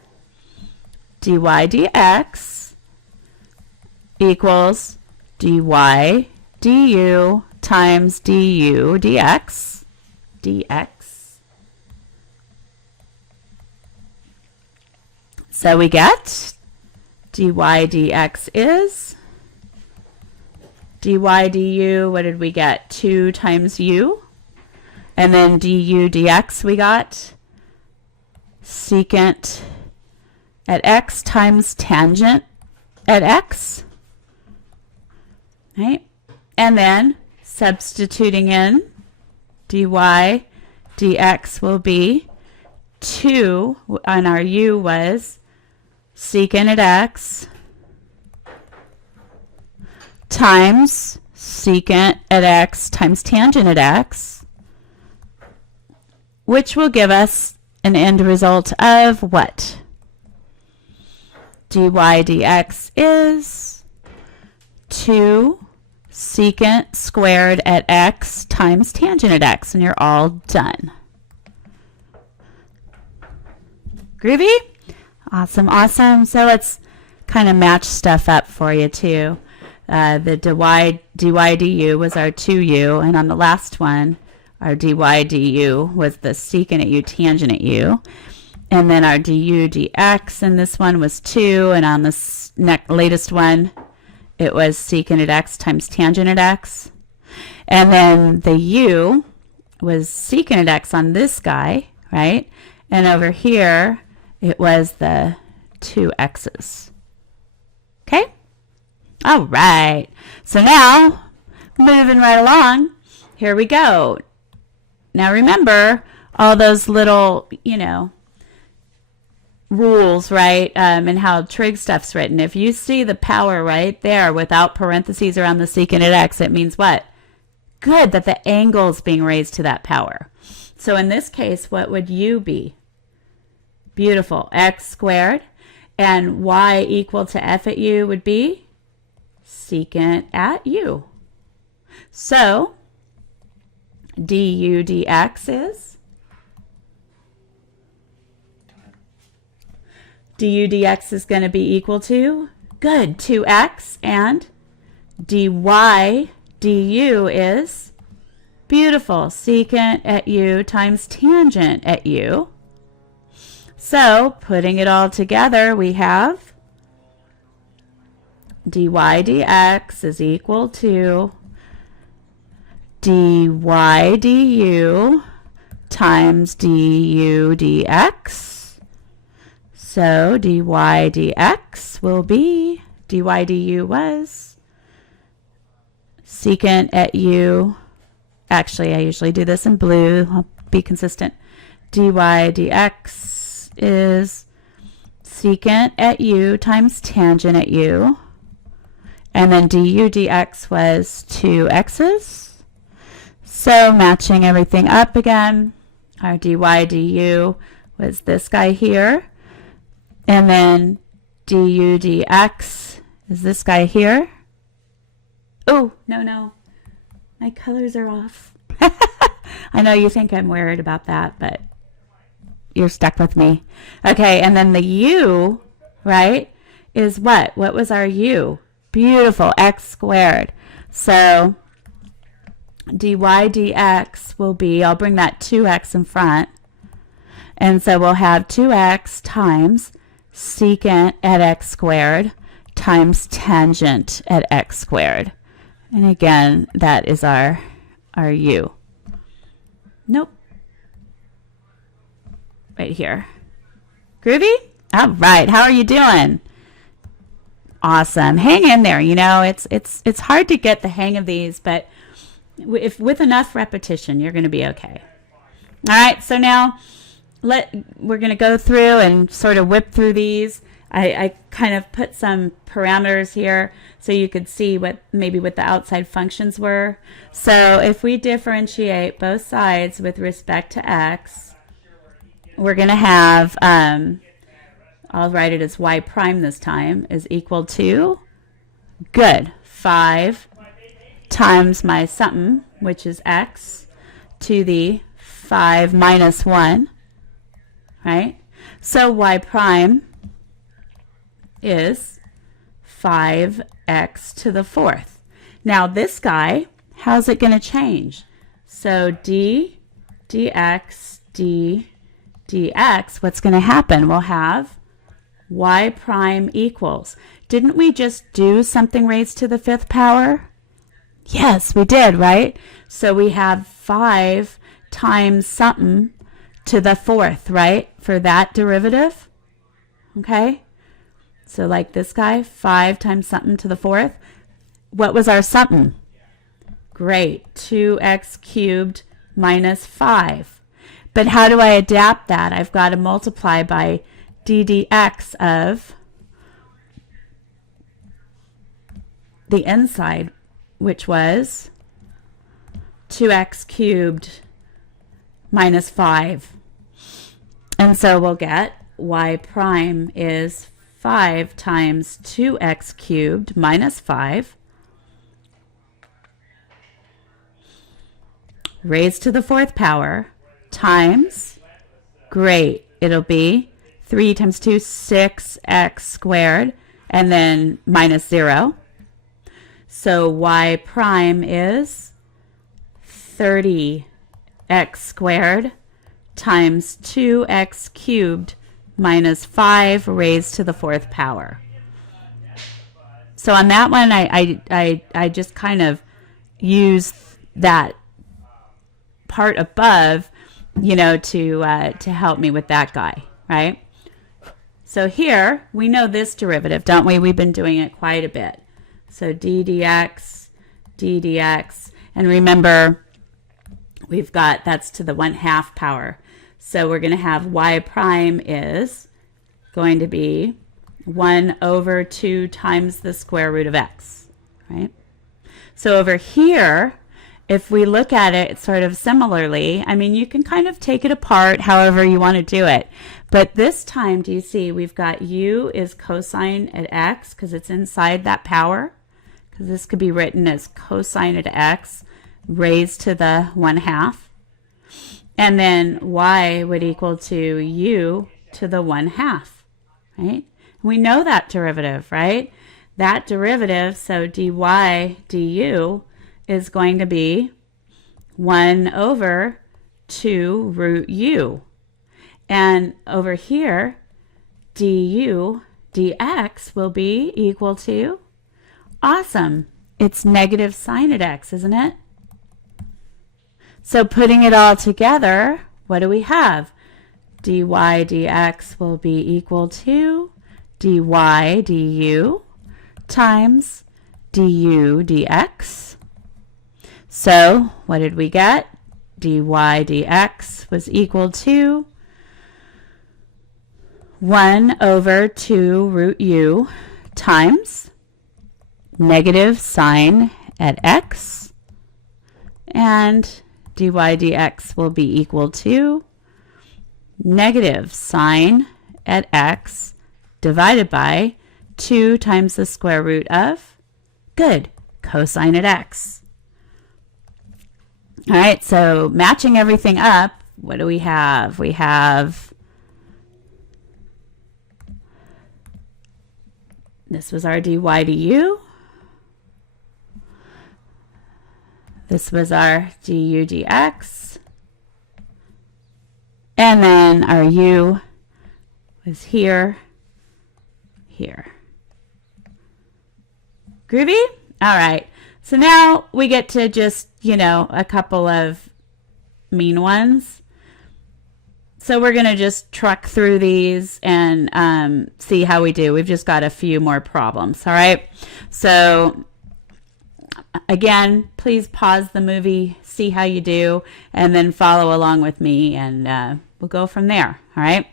dy dx equals dy du times du dx. So we get dy dx is dy du, what did we get? 2 times u. And then du dx we got secant at x times tangent at x. Right? And then substituting in dy dx will be 2, and our u was secant at x times secant at x times tangent at x, which will give us an end result of what? Dy dx is 2 secant squared at x times tangent at x, and you're all done. Groovy? Awesome, awesome. So let's kind of match stuff up for you too. The dy du was our 2u, and on the last one, our dy du was the secant at u tangent at u. And then our du dx in this one was 2, and on this latest one, it was secant at x times tangent at x. And then the u was secant at x on this guy, right? And over here, it was the 2x's. Okay? All right. So now, moving right along, here we go. Now remember all those little, rules, right? And how trig stuff's written. If you see the power right there without parentheses around the secant at x, it means what? Good, that the angle is being raised to that power. So in this case, what would u be? Beautiful. X squared. And y equal to f at u would be secant at u. So du dx is going to be equal to, good, 2x, and dy du is beautiful, secant at u times tangent at u. So putting it all together, we have dy dx is equal to dy du times du dx. So dy dx will be, dy du was secant at u. Actually, I usually do this in blue. I'll be consistent. Dy dx is secant at u times tangent at u. And then du dx was 2x's. So matching everything up again, our dy du was this guy here. And then du dx is this guy here. Oh, no. My colors are off. I know you think I'm worried about that, but you're stuck with me. Okay, and then the u, right, is what? What was our u? Beautiful, x squared. So dy dx will be, I'll bring that 2x in front. And so we'll have 2x times secant at x squared times tangent at x squared. And again, that is our u. Nope. Right here. Groovy? All right. How are you doing? Awesome. Hang in there. It's hard to get the hang of these, but if with enough repetition, you're going to be okay. All right. So now we're going to go through and sort of whip through these. I kind of put some parameters here so you could see what the outside functions were. So if we differentiate both sides with respect to x, we're going to have, I'll write it as y prime this time, is equal to, good, 5 times my something, which is x, to the 5 minus 1, right? So y prime is 5x to the 4th. Now this guy, how's it going to change? So d dx d dx, what's going to happen? We'll have y prime equals. Didn't we just do something raised to the 5th power? Yes, we did, right? So we have 5 times something to the 4th, right? For that derivative. Okay? So like this guy, 5 times something to the 4th. What was our something? Great. 2x cubed minus 5. But how do I adapt that? I've got to multiply by d dx of the inside, which was 2x cubed minus 5. And so we'll get y prime is 5 times 2x cubed minus 5 raised to the 4th power times, great, it'll be 3 times 2, 6x squared, and then minus 0. So y prime is 30x squared times 2x cubed minus 5 raised to the 4th power. So on that one, I just kind of use that part above, you know, to help me with that guy, right? So here, we know this derivative, don't we? We've been doing it quite a bit. So d dx, and remember, we've got, that's to the 1/2 power. So we're going to have y prime is going to be 1 over 2 times the square root of x, right? So over here, if we look at it sort of similarly, I mean, you can kind of take it apart however you want to do it. But this time, do you see, we've got u is cosine at x because it's inside that power. Because this could be written as cosine at x raised to the 1/2. And then y would equal to u to the 1/2, right? We know that derivative, right? That derivative, so dy du, is going to be 1 over 2 root u. And over here, du dx will be equal to, awesome, it's negative sine at x, isn't it? So putting it all together, what do we have? dy dx will be equal to dy du times du dx. So what did we get? dy dx was equal to 1 over 2 root u times negative sine at x, and dy dx will be equal to negative sine at x divided by 2 times the square root of, good, cosine at x. All right, so matching everything up, what do we have? We have, this was our dy du. This was our du dx. And then our u was here, here. Groovy? All right. So now we get to just, you know, a couple of mean ones. So we're going to just truck through these and see how we do. We've just got a few more problems. All right. So again, please pause the movie, see how you do, and then follow along with me, and we'll go from there. All right.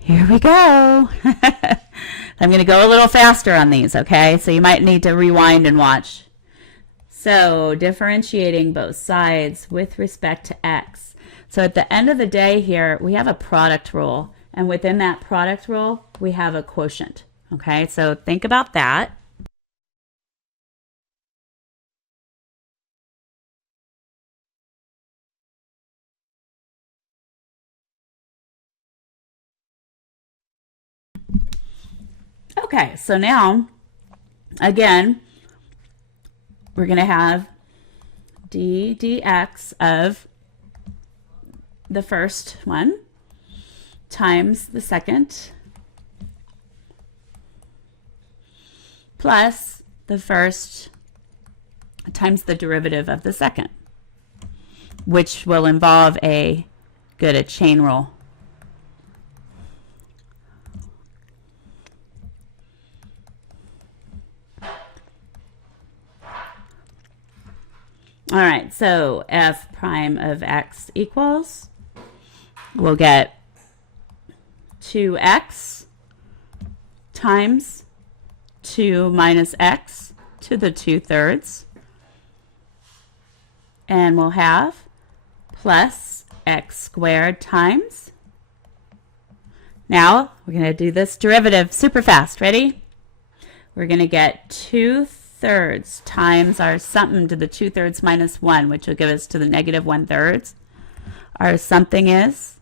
Here we go. I'm going to go a little faster on these, okay? So you might need to rewind and watch. So differentiating both sides with respect to x. So at the end of the day here, we have a product rule. And within that product rule, we have a quotient. Okay, so think about that. Okay, so now, again, we're going to have dx of the first one times the second plus the first times the derivative of the second, which will involve a chain rule. All right, so f prime of x equals, we'll get 2x times 2 minus x to the 2/3. And we'll have plus x squared times. Now, we're going to do this derivative super fast. Ready? We're going to get 2/3 times our something to the 2/3 minus 1, which will give us to the negative 1/3. Our something is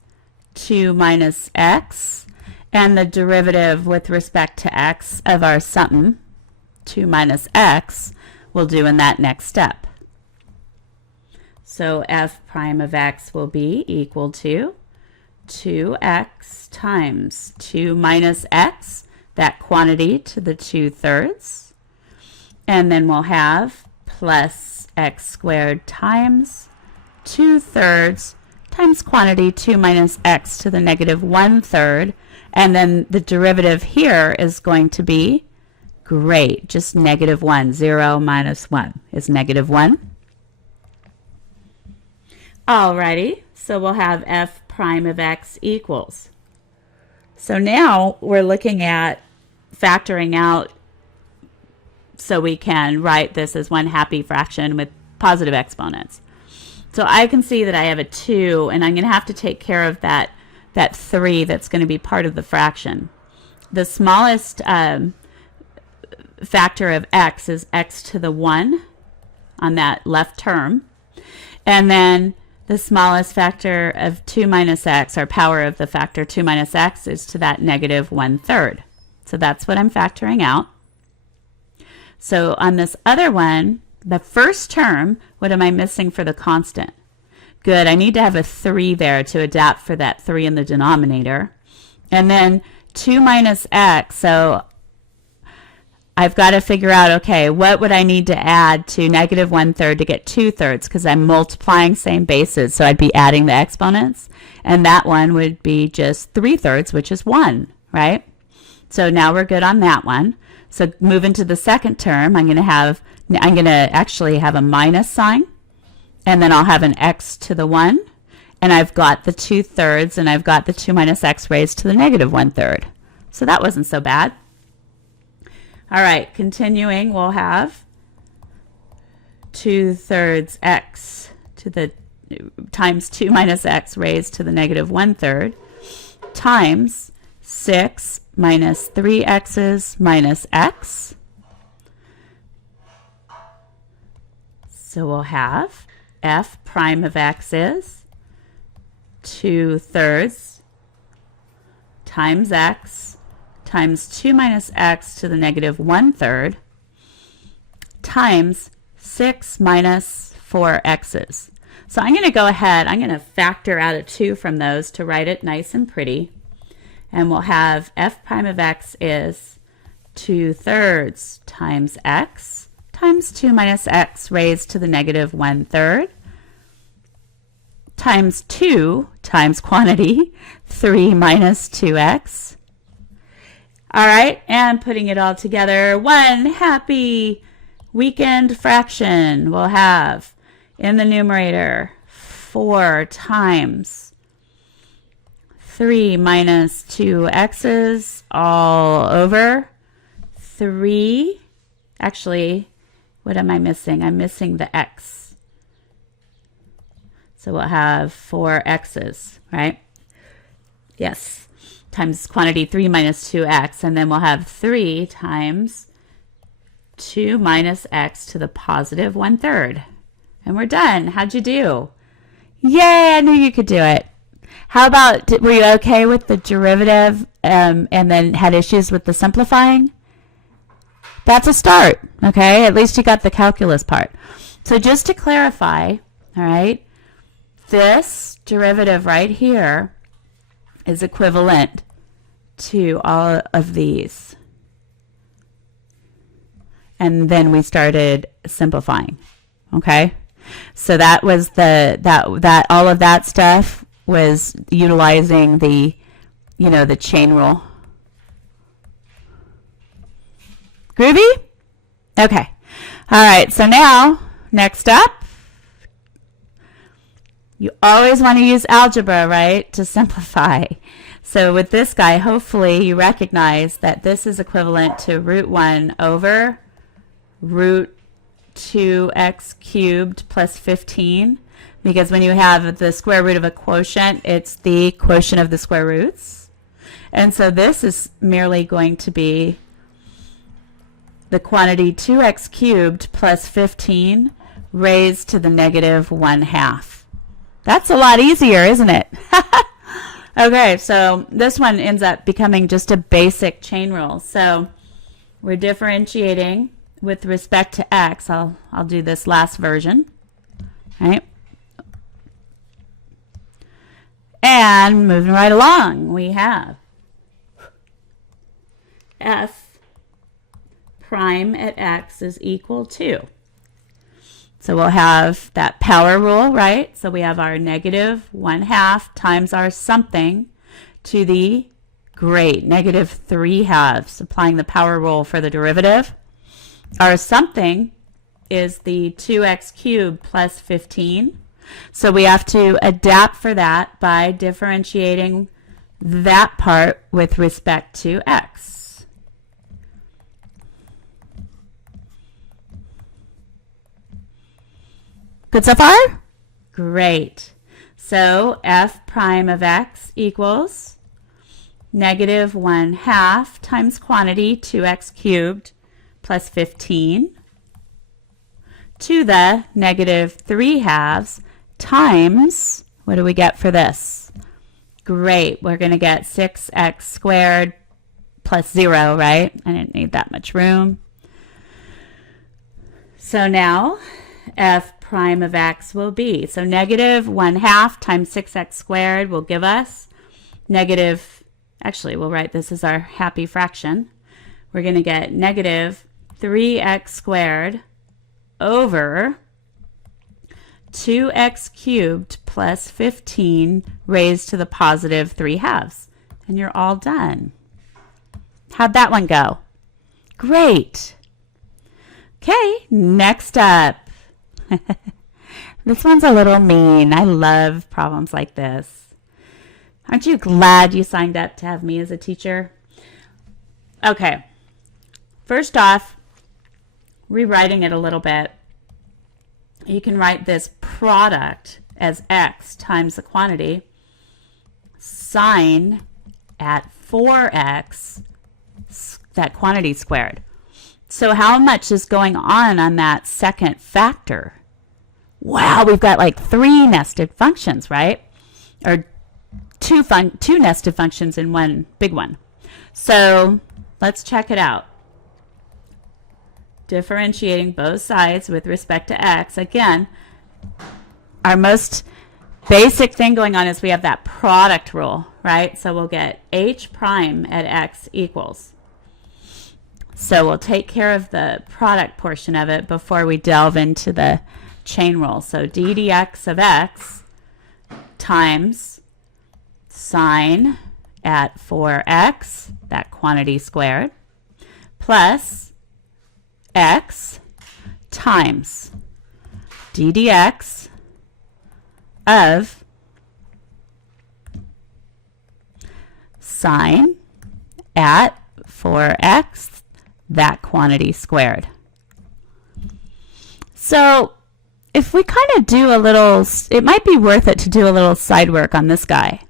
2 minus x, and the derivative with respect to x of our something, 2 minus x, we'll do in that next step. So f prime of x will be equal to 2x times 2 minus x, that quantity to the 2/3. And then we'll have plus x squared times 2/3 times quantity 2 minus x to the negative 1/3. And then the derivative here is going to be, great, just negative 1. 0 minus 1 is negative 1. Alrighty, so we'll have f prime of x equals. So now we're looking at factoring out so we can write this as one happy fraction with positive exponents. So I can see that I have a 2, and I'm going to have to take care of that 3 that's going to be part of the fraction. The smallest factor of x is x to the 1 on that left term. And then the smallest factor of 2 minus x, or power of the factor 2 minus x, is to that negative 1/3. So that's what I'm factoring out. So on this other one, the first term, what am I missing for the constant? Good, I need to have a 3 there to adapt for that 3 in the denominator. And then 2 minus x, so I've got to figure out, okay, what would I need to add to negative 1/3 to get 2/3? Because I'm multiplying same bases, so I'd be adding the exponents. And that one would be just 3/3, which is 1, right? So now we're good on that one. So moving to the second term, I'm going to actually have a minus sign, and then I'll have an x to the 1, and I've got the 2/3, and I've got the 2 minus x raised to the negative 1/3. So that wasn't so bad. All right, continuing, we'll have 2/3 x to the times 2 minus x raised to the negative 1/3 times 6 minus 3x's minus x. So we'll have f prime of x is 2/3 times x times 2 minus x to the negative 1/3 times 6 minus 4x's. So I'm going to go ahead, I'm going to factor out a 2 from those to write it nice and pretty. And we'll have f prime of x is 2/3 times x times 2 minus x raised to the negative 1/3 times 2 times quantity 3 minus 2x. All right, and putting it all together, one happy weekend fraction we'll have in the numerator 4 times 3 minus 2x's all over 3. Actually, what am I missing? I'm missing the x. So we'll have 4x's, right? Yes. Times quantity 3 minus 2x. And then we'll have 3 times 2 minus x to the positive 1/3. And we're done. How'd you do? Yay, I knew you could do it. How about, were you okay with the derivative and then had issues with the simplifying? That's a start, okay? At least you got the calculus part. So just to clarify, all right, this derivative right here is equivalent to all of these. And then we started simplifying, okay? So that was that all of that stuff was utilizing the, the chain rule. Groovy? Okay. All right, so now, next up, you always want to use algebra, right, to simplify. So with this guy, hopefully you recognize that this is equivalent to root 1 over root 2x cubed plus 15, because when you have the square root of a quotient, it's the quotient of the square roots. And so this is merely going to be the quantity 2x cubed plus 15 raised to the negative 1/2. That's a lot easier, isn't it? Okay, so this one ends up becoming just a basic chain rule. So we're differentiating with respect to x. I'll do this last version, right? And moving right along, we have f prime at x is equal to. So we'll have that power rule, right? So we have our negative 1/2 times our something to the great negative 3/2, applying the power rule for the derivative. Our something is the 2x cubed plus 15. So we have to adapt for that by differentiating that part with respect to x. Good so far? Great. So f prime of x equals negative 1/2 times quantity 2x cubed plus 15 to the negative 3/2 times, what do we get for this? Great, we're going to get 6x squared plus 0, right? I didn't need that much room. So now f prime of x will be, so negative 1/2 times 6x squared will give us negative, actually we'll write this as our happy fraction. We're going to get negative 3x squared over 2x cubed plus 15 raised to the positive 3/2. And you're all done. How'd that one go? Great. Okay, next up. This one's a little mean. I love problems like this. Aren't you glad you signed up to have me as a teacher? Okay. First off, rewriting it a little bit, you can write this product as x times the quantity sine at 4x, that quantity squared. So how much is going on that second factor? Wow, we've got like 3 nested functions, right? Or two nested functions in one big one. So let's check it out. Differentiating both sides with respect to x. Again, our most basic thing going on is we have that product rule, right? So we'll get h prime at x equals. So we'll take care of the product portion of it before we delve into the chain rule. So d dx of x times sine at 4x, that quantity squared, plus x times d dx of sine at 4x, that quantity squared. So if we kind of do a little, it might be worth it to do a little side work on this guy.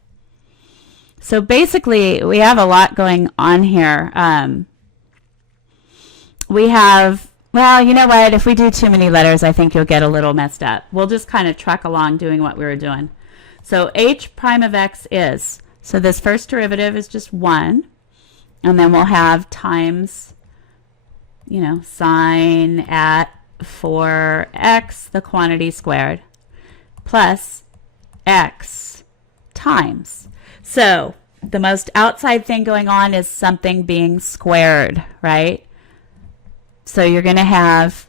So basically, we have a lot going on here. We have, well, you know what? If we do too many letters, I think you'll get a little messed up. We'll just kind of truck along doing what we were doing. So h prime of x is, so this first derivative is just 1. And then we'll have times, you know, sine at 4x, the quantity squared, plus x times. So the most outside thing going on is something being squared, right? So you're going to have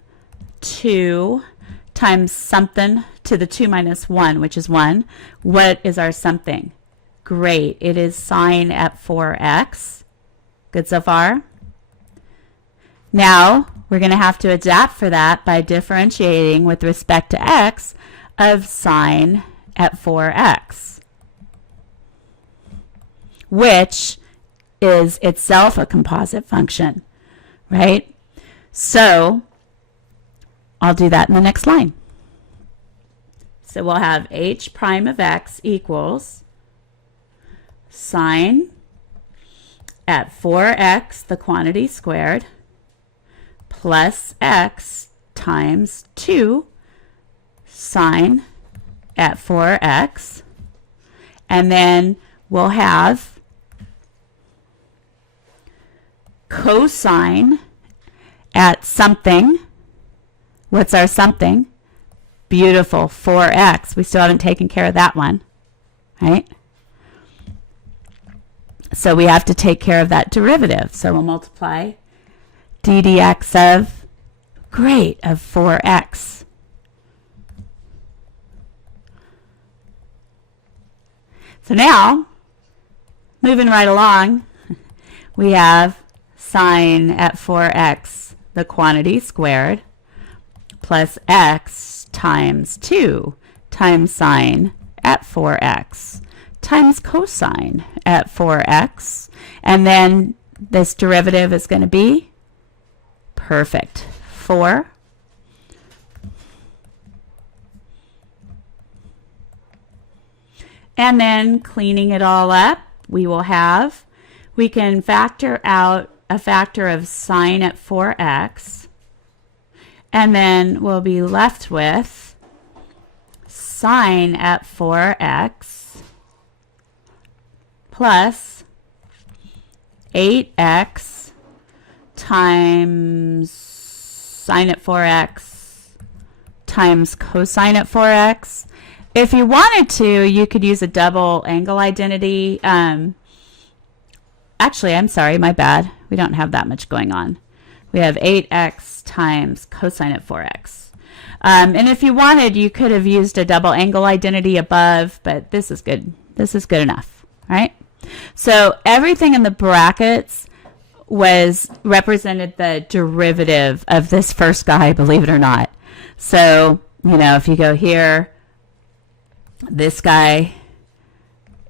2 times something to the 2 minus 1, which is 1. What is our something? Great. It is sine at 4x. Good so far? Now, we're going to have to adapt for that by differentiating with respect to x of sine at 4x, which is itself a composite function, right? So I'll do that in the next line. So we'll have h prime of x equals sine at 4x, the quantity squared, plus x times 2 sine at 4x. And then we'll have cosine at something. What's our something? Beautiful, 4x. We still haven't taken care of that one, right? So we have to take care of that derivative. So we'll multiply d dx of, great, of 4x. So now, moving right along, we have sine at 4x, the quantity squared, plus x times 2 times sine at 4x times cosine at 4x. And then this derivative is going to be perfect. 4 and then cleaning it all up, we can factor out a factor of sine at 4x, and then we'll be left with sine at 4x plus 8x times sine at 4x times cosine at 4x. If you wanted to, you could use a double angle identity. Actually, I'm sorry, my bad. We don't have that much going on. We have 8x times cosine at 4x. And if you wanted, you could have used a double angle identity above, but this is good. This is good enough, right? So everything in the brackets represented the derivative of this first guy, believe it or not. So, you know, if you go here, this guy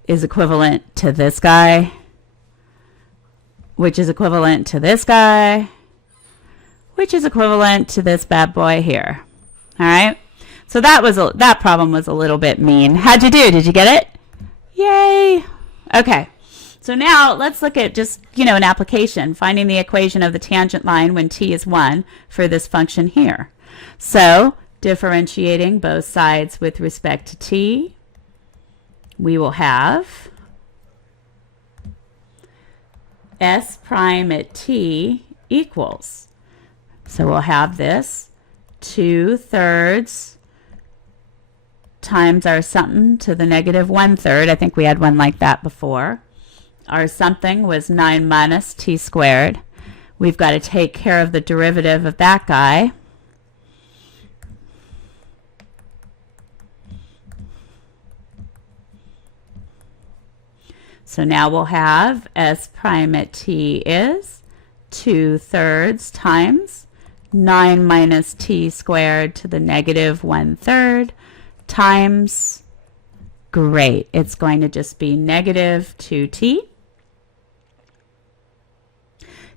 is equivalent to this guy, which is equivalent to this guy, which is equivalent to this bad boy here. All right. So that problem was a little bit mean. How'd you do? Did you get it? Yay. Okay. So now let's look at just, an application, finding the equation of the tangent line when t is 1 for this function here. So differentiating both sides with respect to t, we will have s prime at t equals, so we'll have this 2/3 times our something to the negative 1/3. I think we had one like that before. Our something was 9 minus t squared. We've got to take care of the derivative of that guy. So now we'll have s prime at t is 2/3 times 9 minus t squared to the negative 1/3 times, great, it's going to just be negative 2t.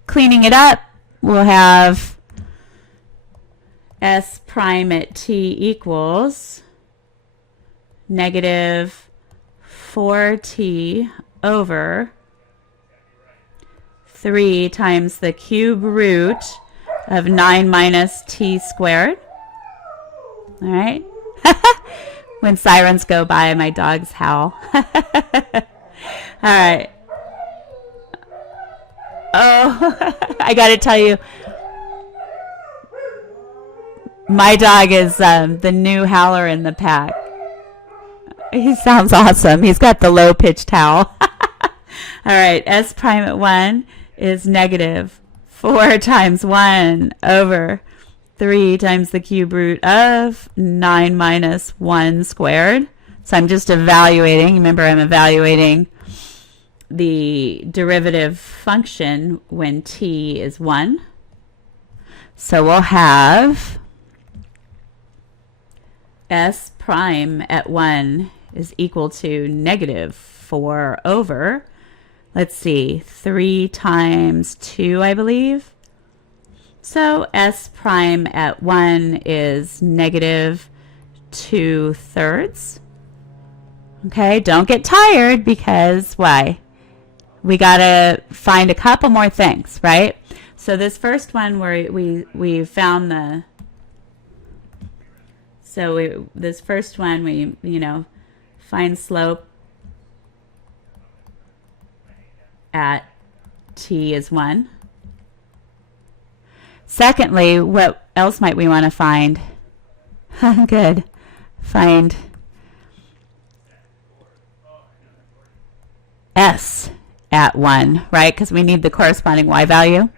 Cleaning it up, we'll have S prime at t equals negative 4t over 3 times the cube root of 9 minus t squared. All right. When sirens go by, my dogs howl. All right. Oh, I got to tell you, my dog is the new howler in the pack. He sounds awesome. He's got the low-pitched howl. All right, S prime at 1 is negative 4 times 1 over 3 times the cube root of 9 minus 1 squared. So I'm just evaluating. Remember, I'm evaluating the derivative function when t is 1. So we'll have S prime at 1 is equal to negative 4 over, let's see, 3 times 2, I believe. So S prime at 1 is negative 2/3. Okay, don't get tired because why? We got to find a couple more things, right? So this first one where we found the, this first one we, find slope at t is 1. Secondly, what else might we want to find? Good. Find S at 1, right? Because we need the corresponding y value.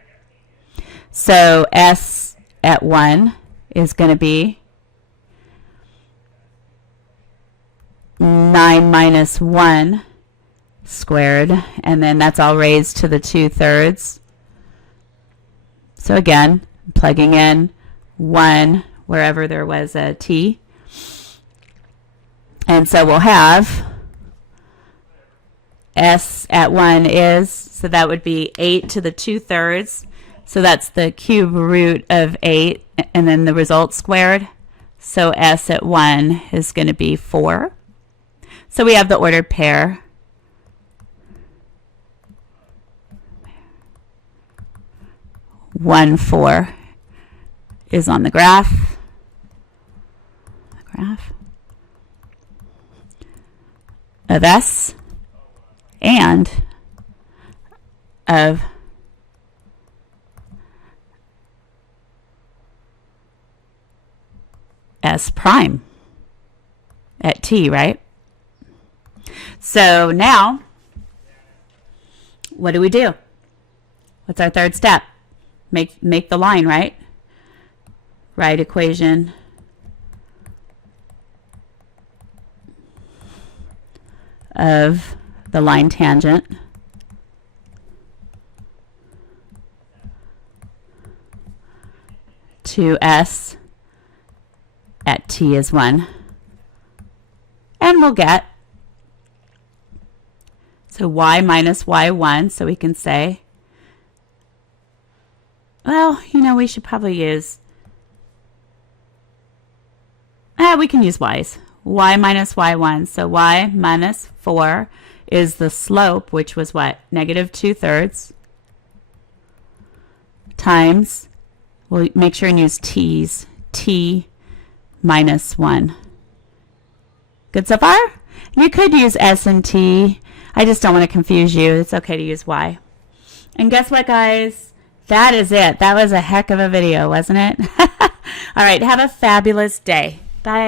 So S at 1 is going to be 9 minus 1 squared, and then that's all raised to the 2/3. So again, plugging in 1 wherever there was a t. And so we'll have S at 1 is, so that would be 8 to the 2/3. So that's the cube root of 8, and then the result squared. So S at 1 is going to be 4. So we have the ordered pair. One, 4 is on the graph. Of S and of S prime at t, right? So now, what do? What's our third step? Make the line, right? Write equation of the line tangent to S at t is 1. And we'll get, so y minus y1, so we can say, well, we should probably use, we can use y's. Y minus y1. So y minus 4 is the slope, which was what? Negative 2/3 times, we'll make sure and use t's, t minus 1. Good so far? You could use s and t. I just don't want to confuse you. It's okay to use y. And guess what, guys? That is it. That was a heck of a video, wasn't it? All right, have a fabulous day. Bye.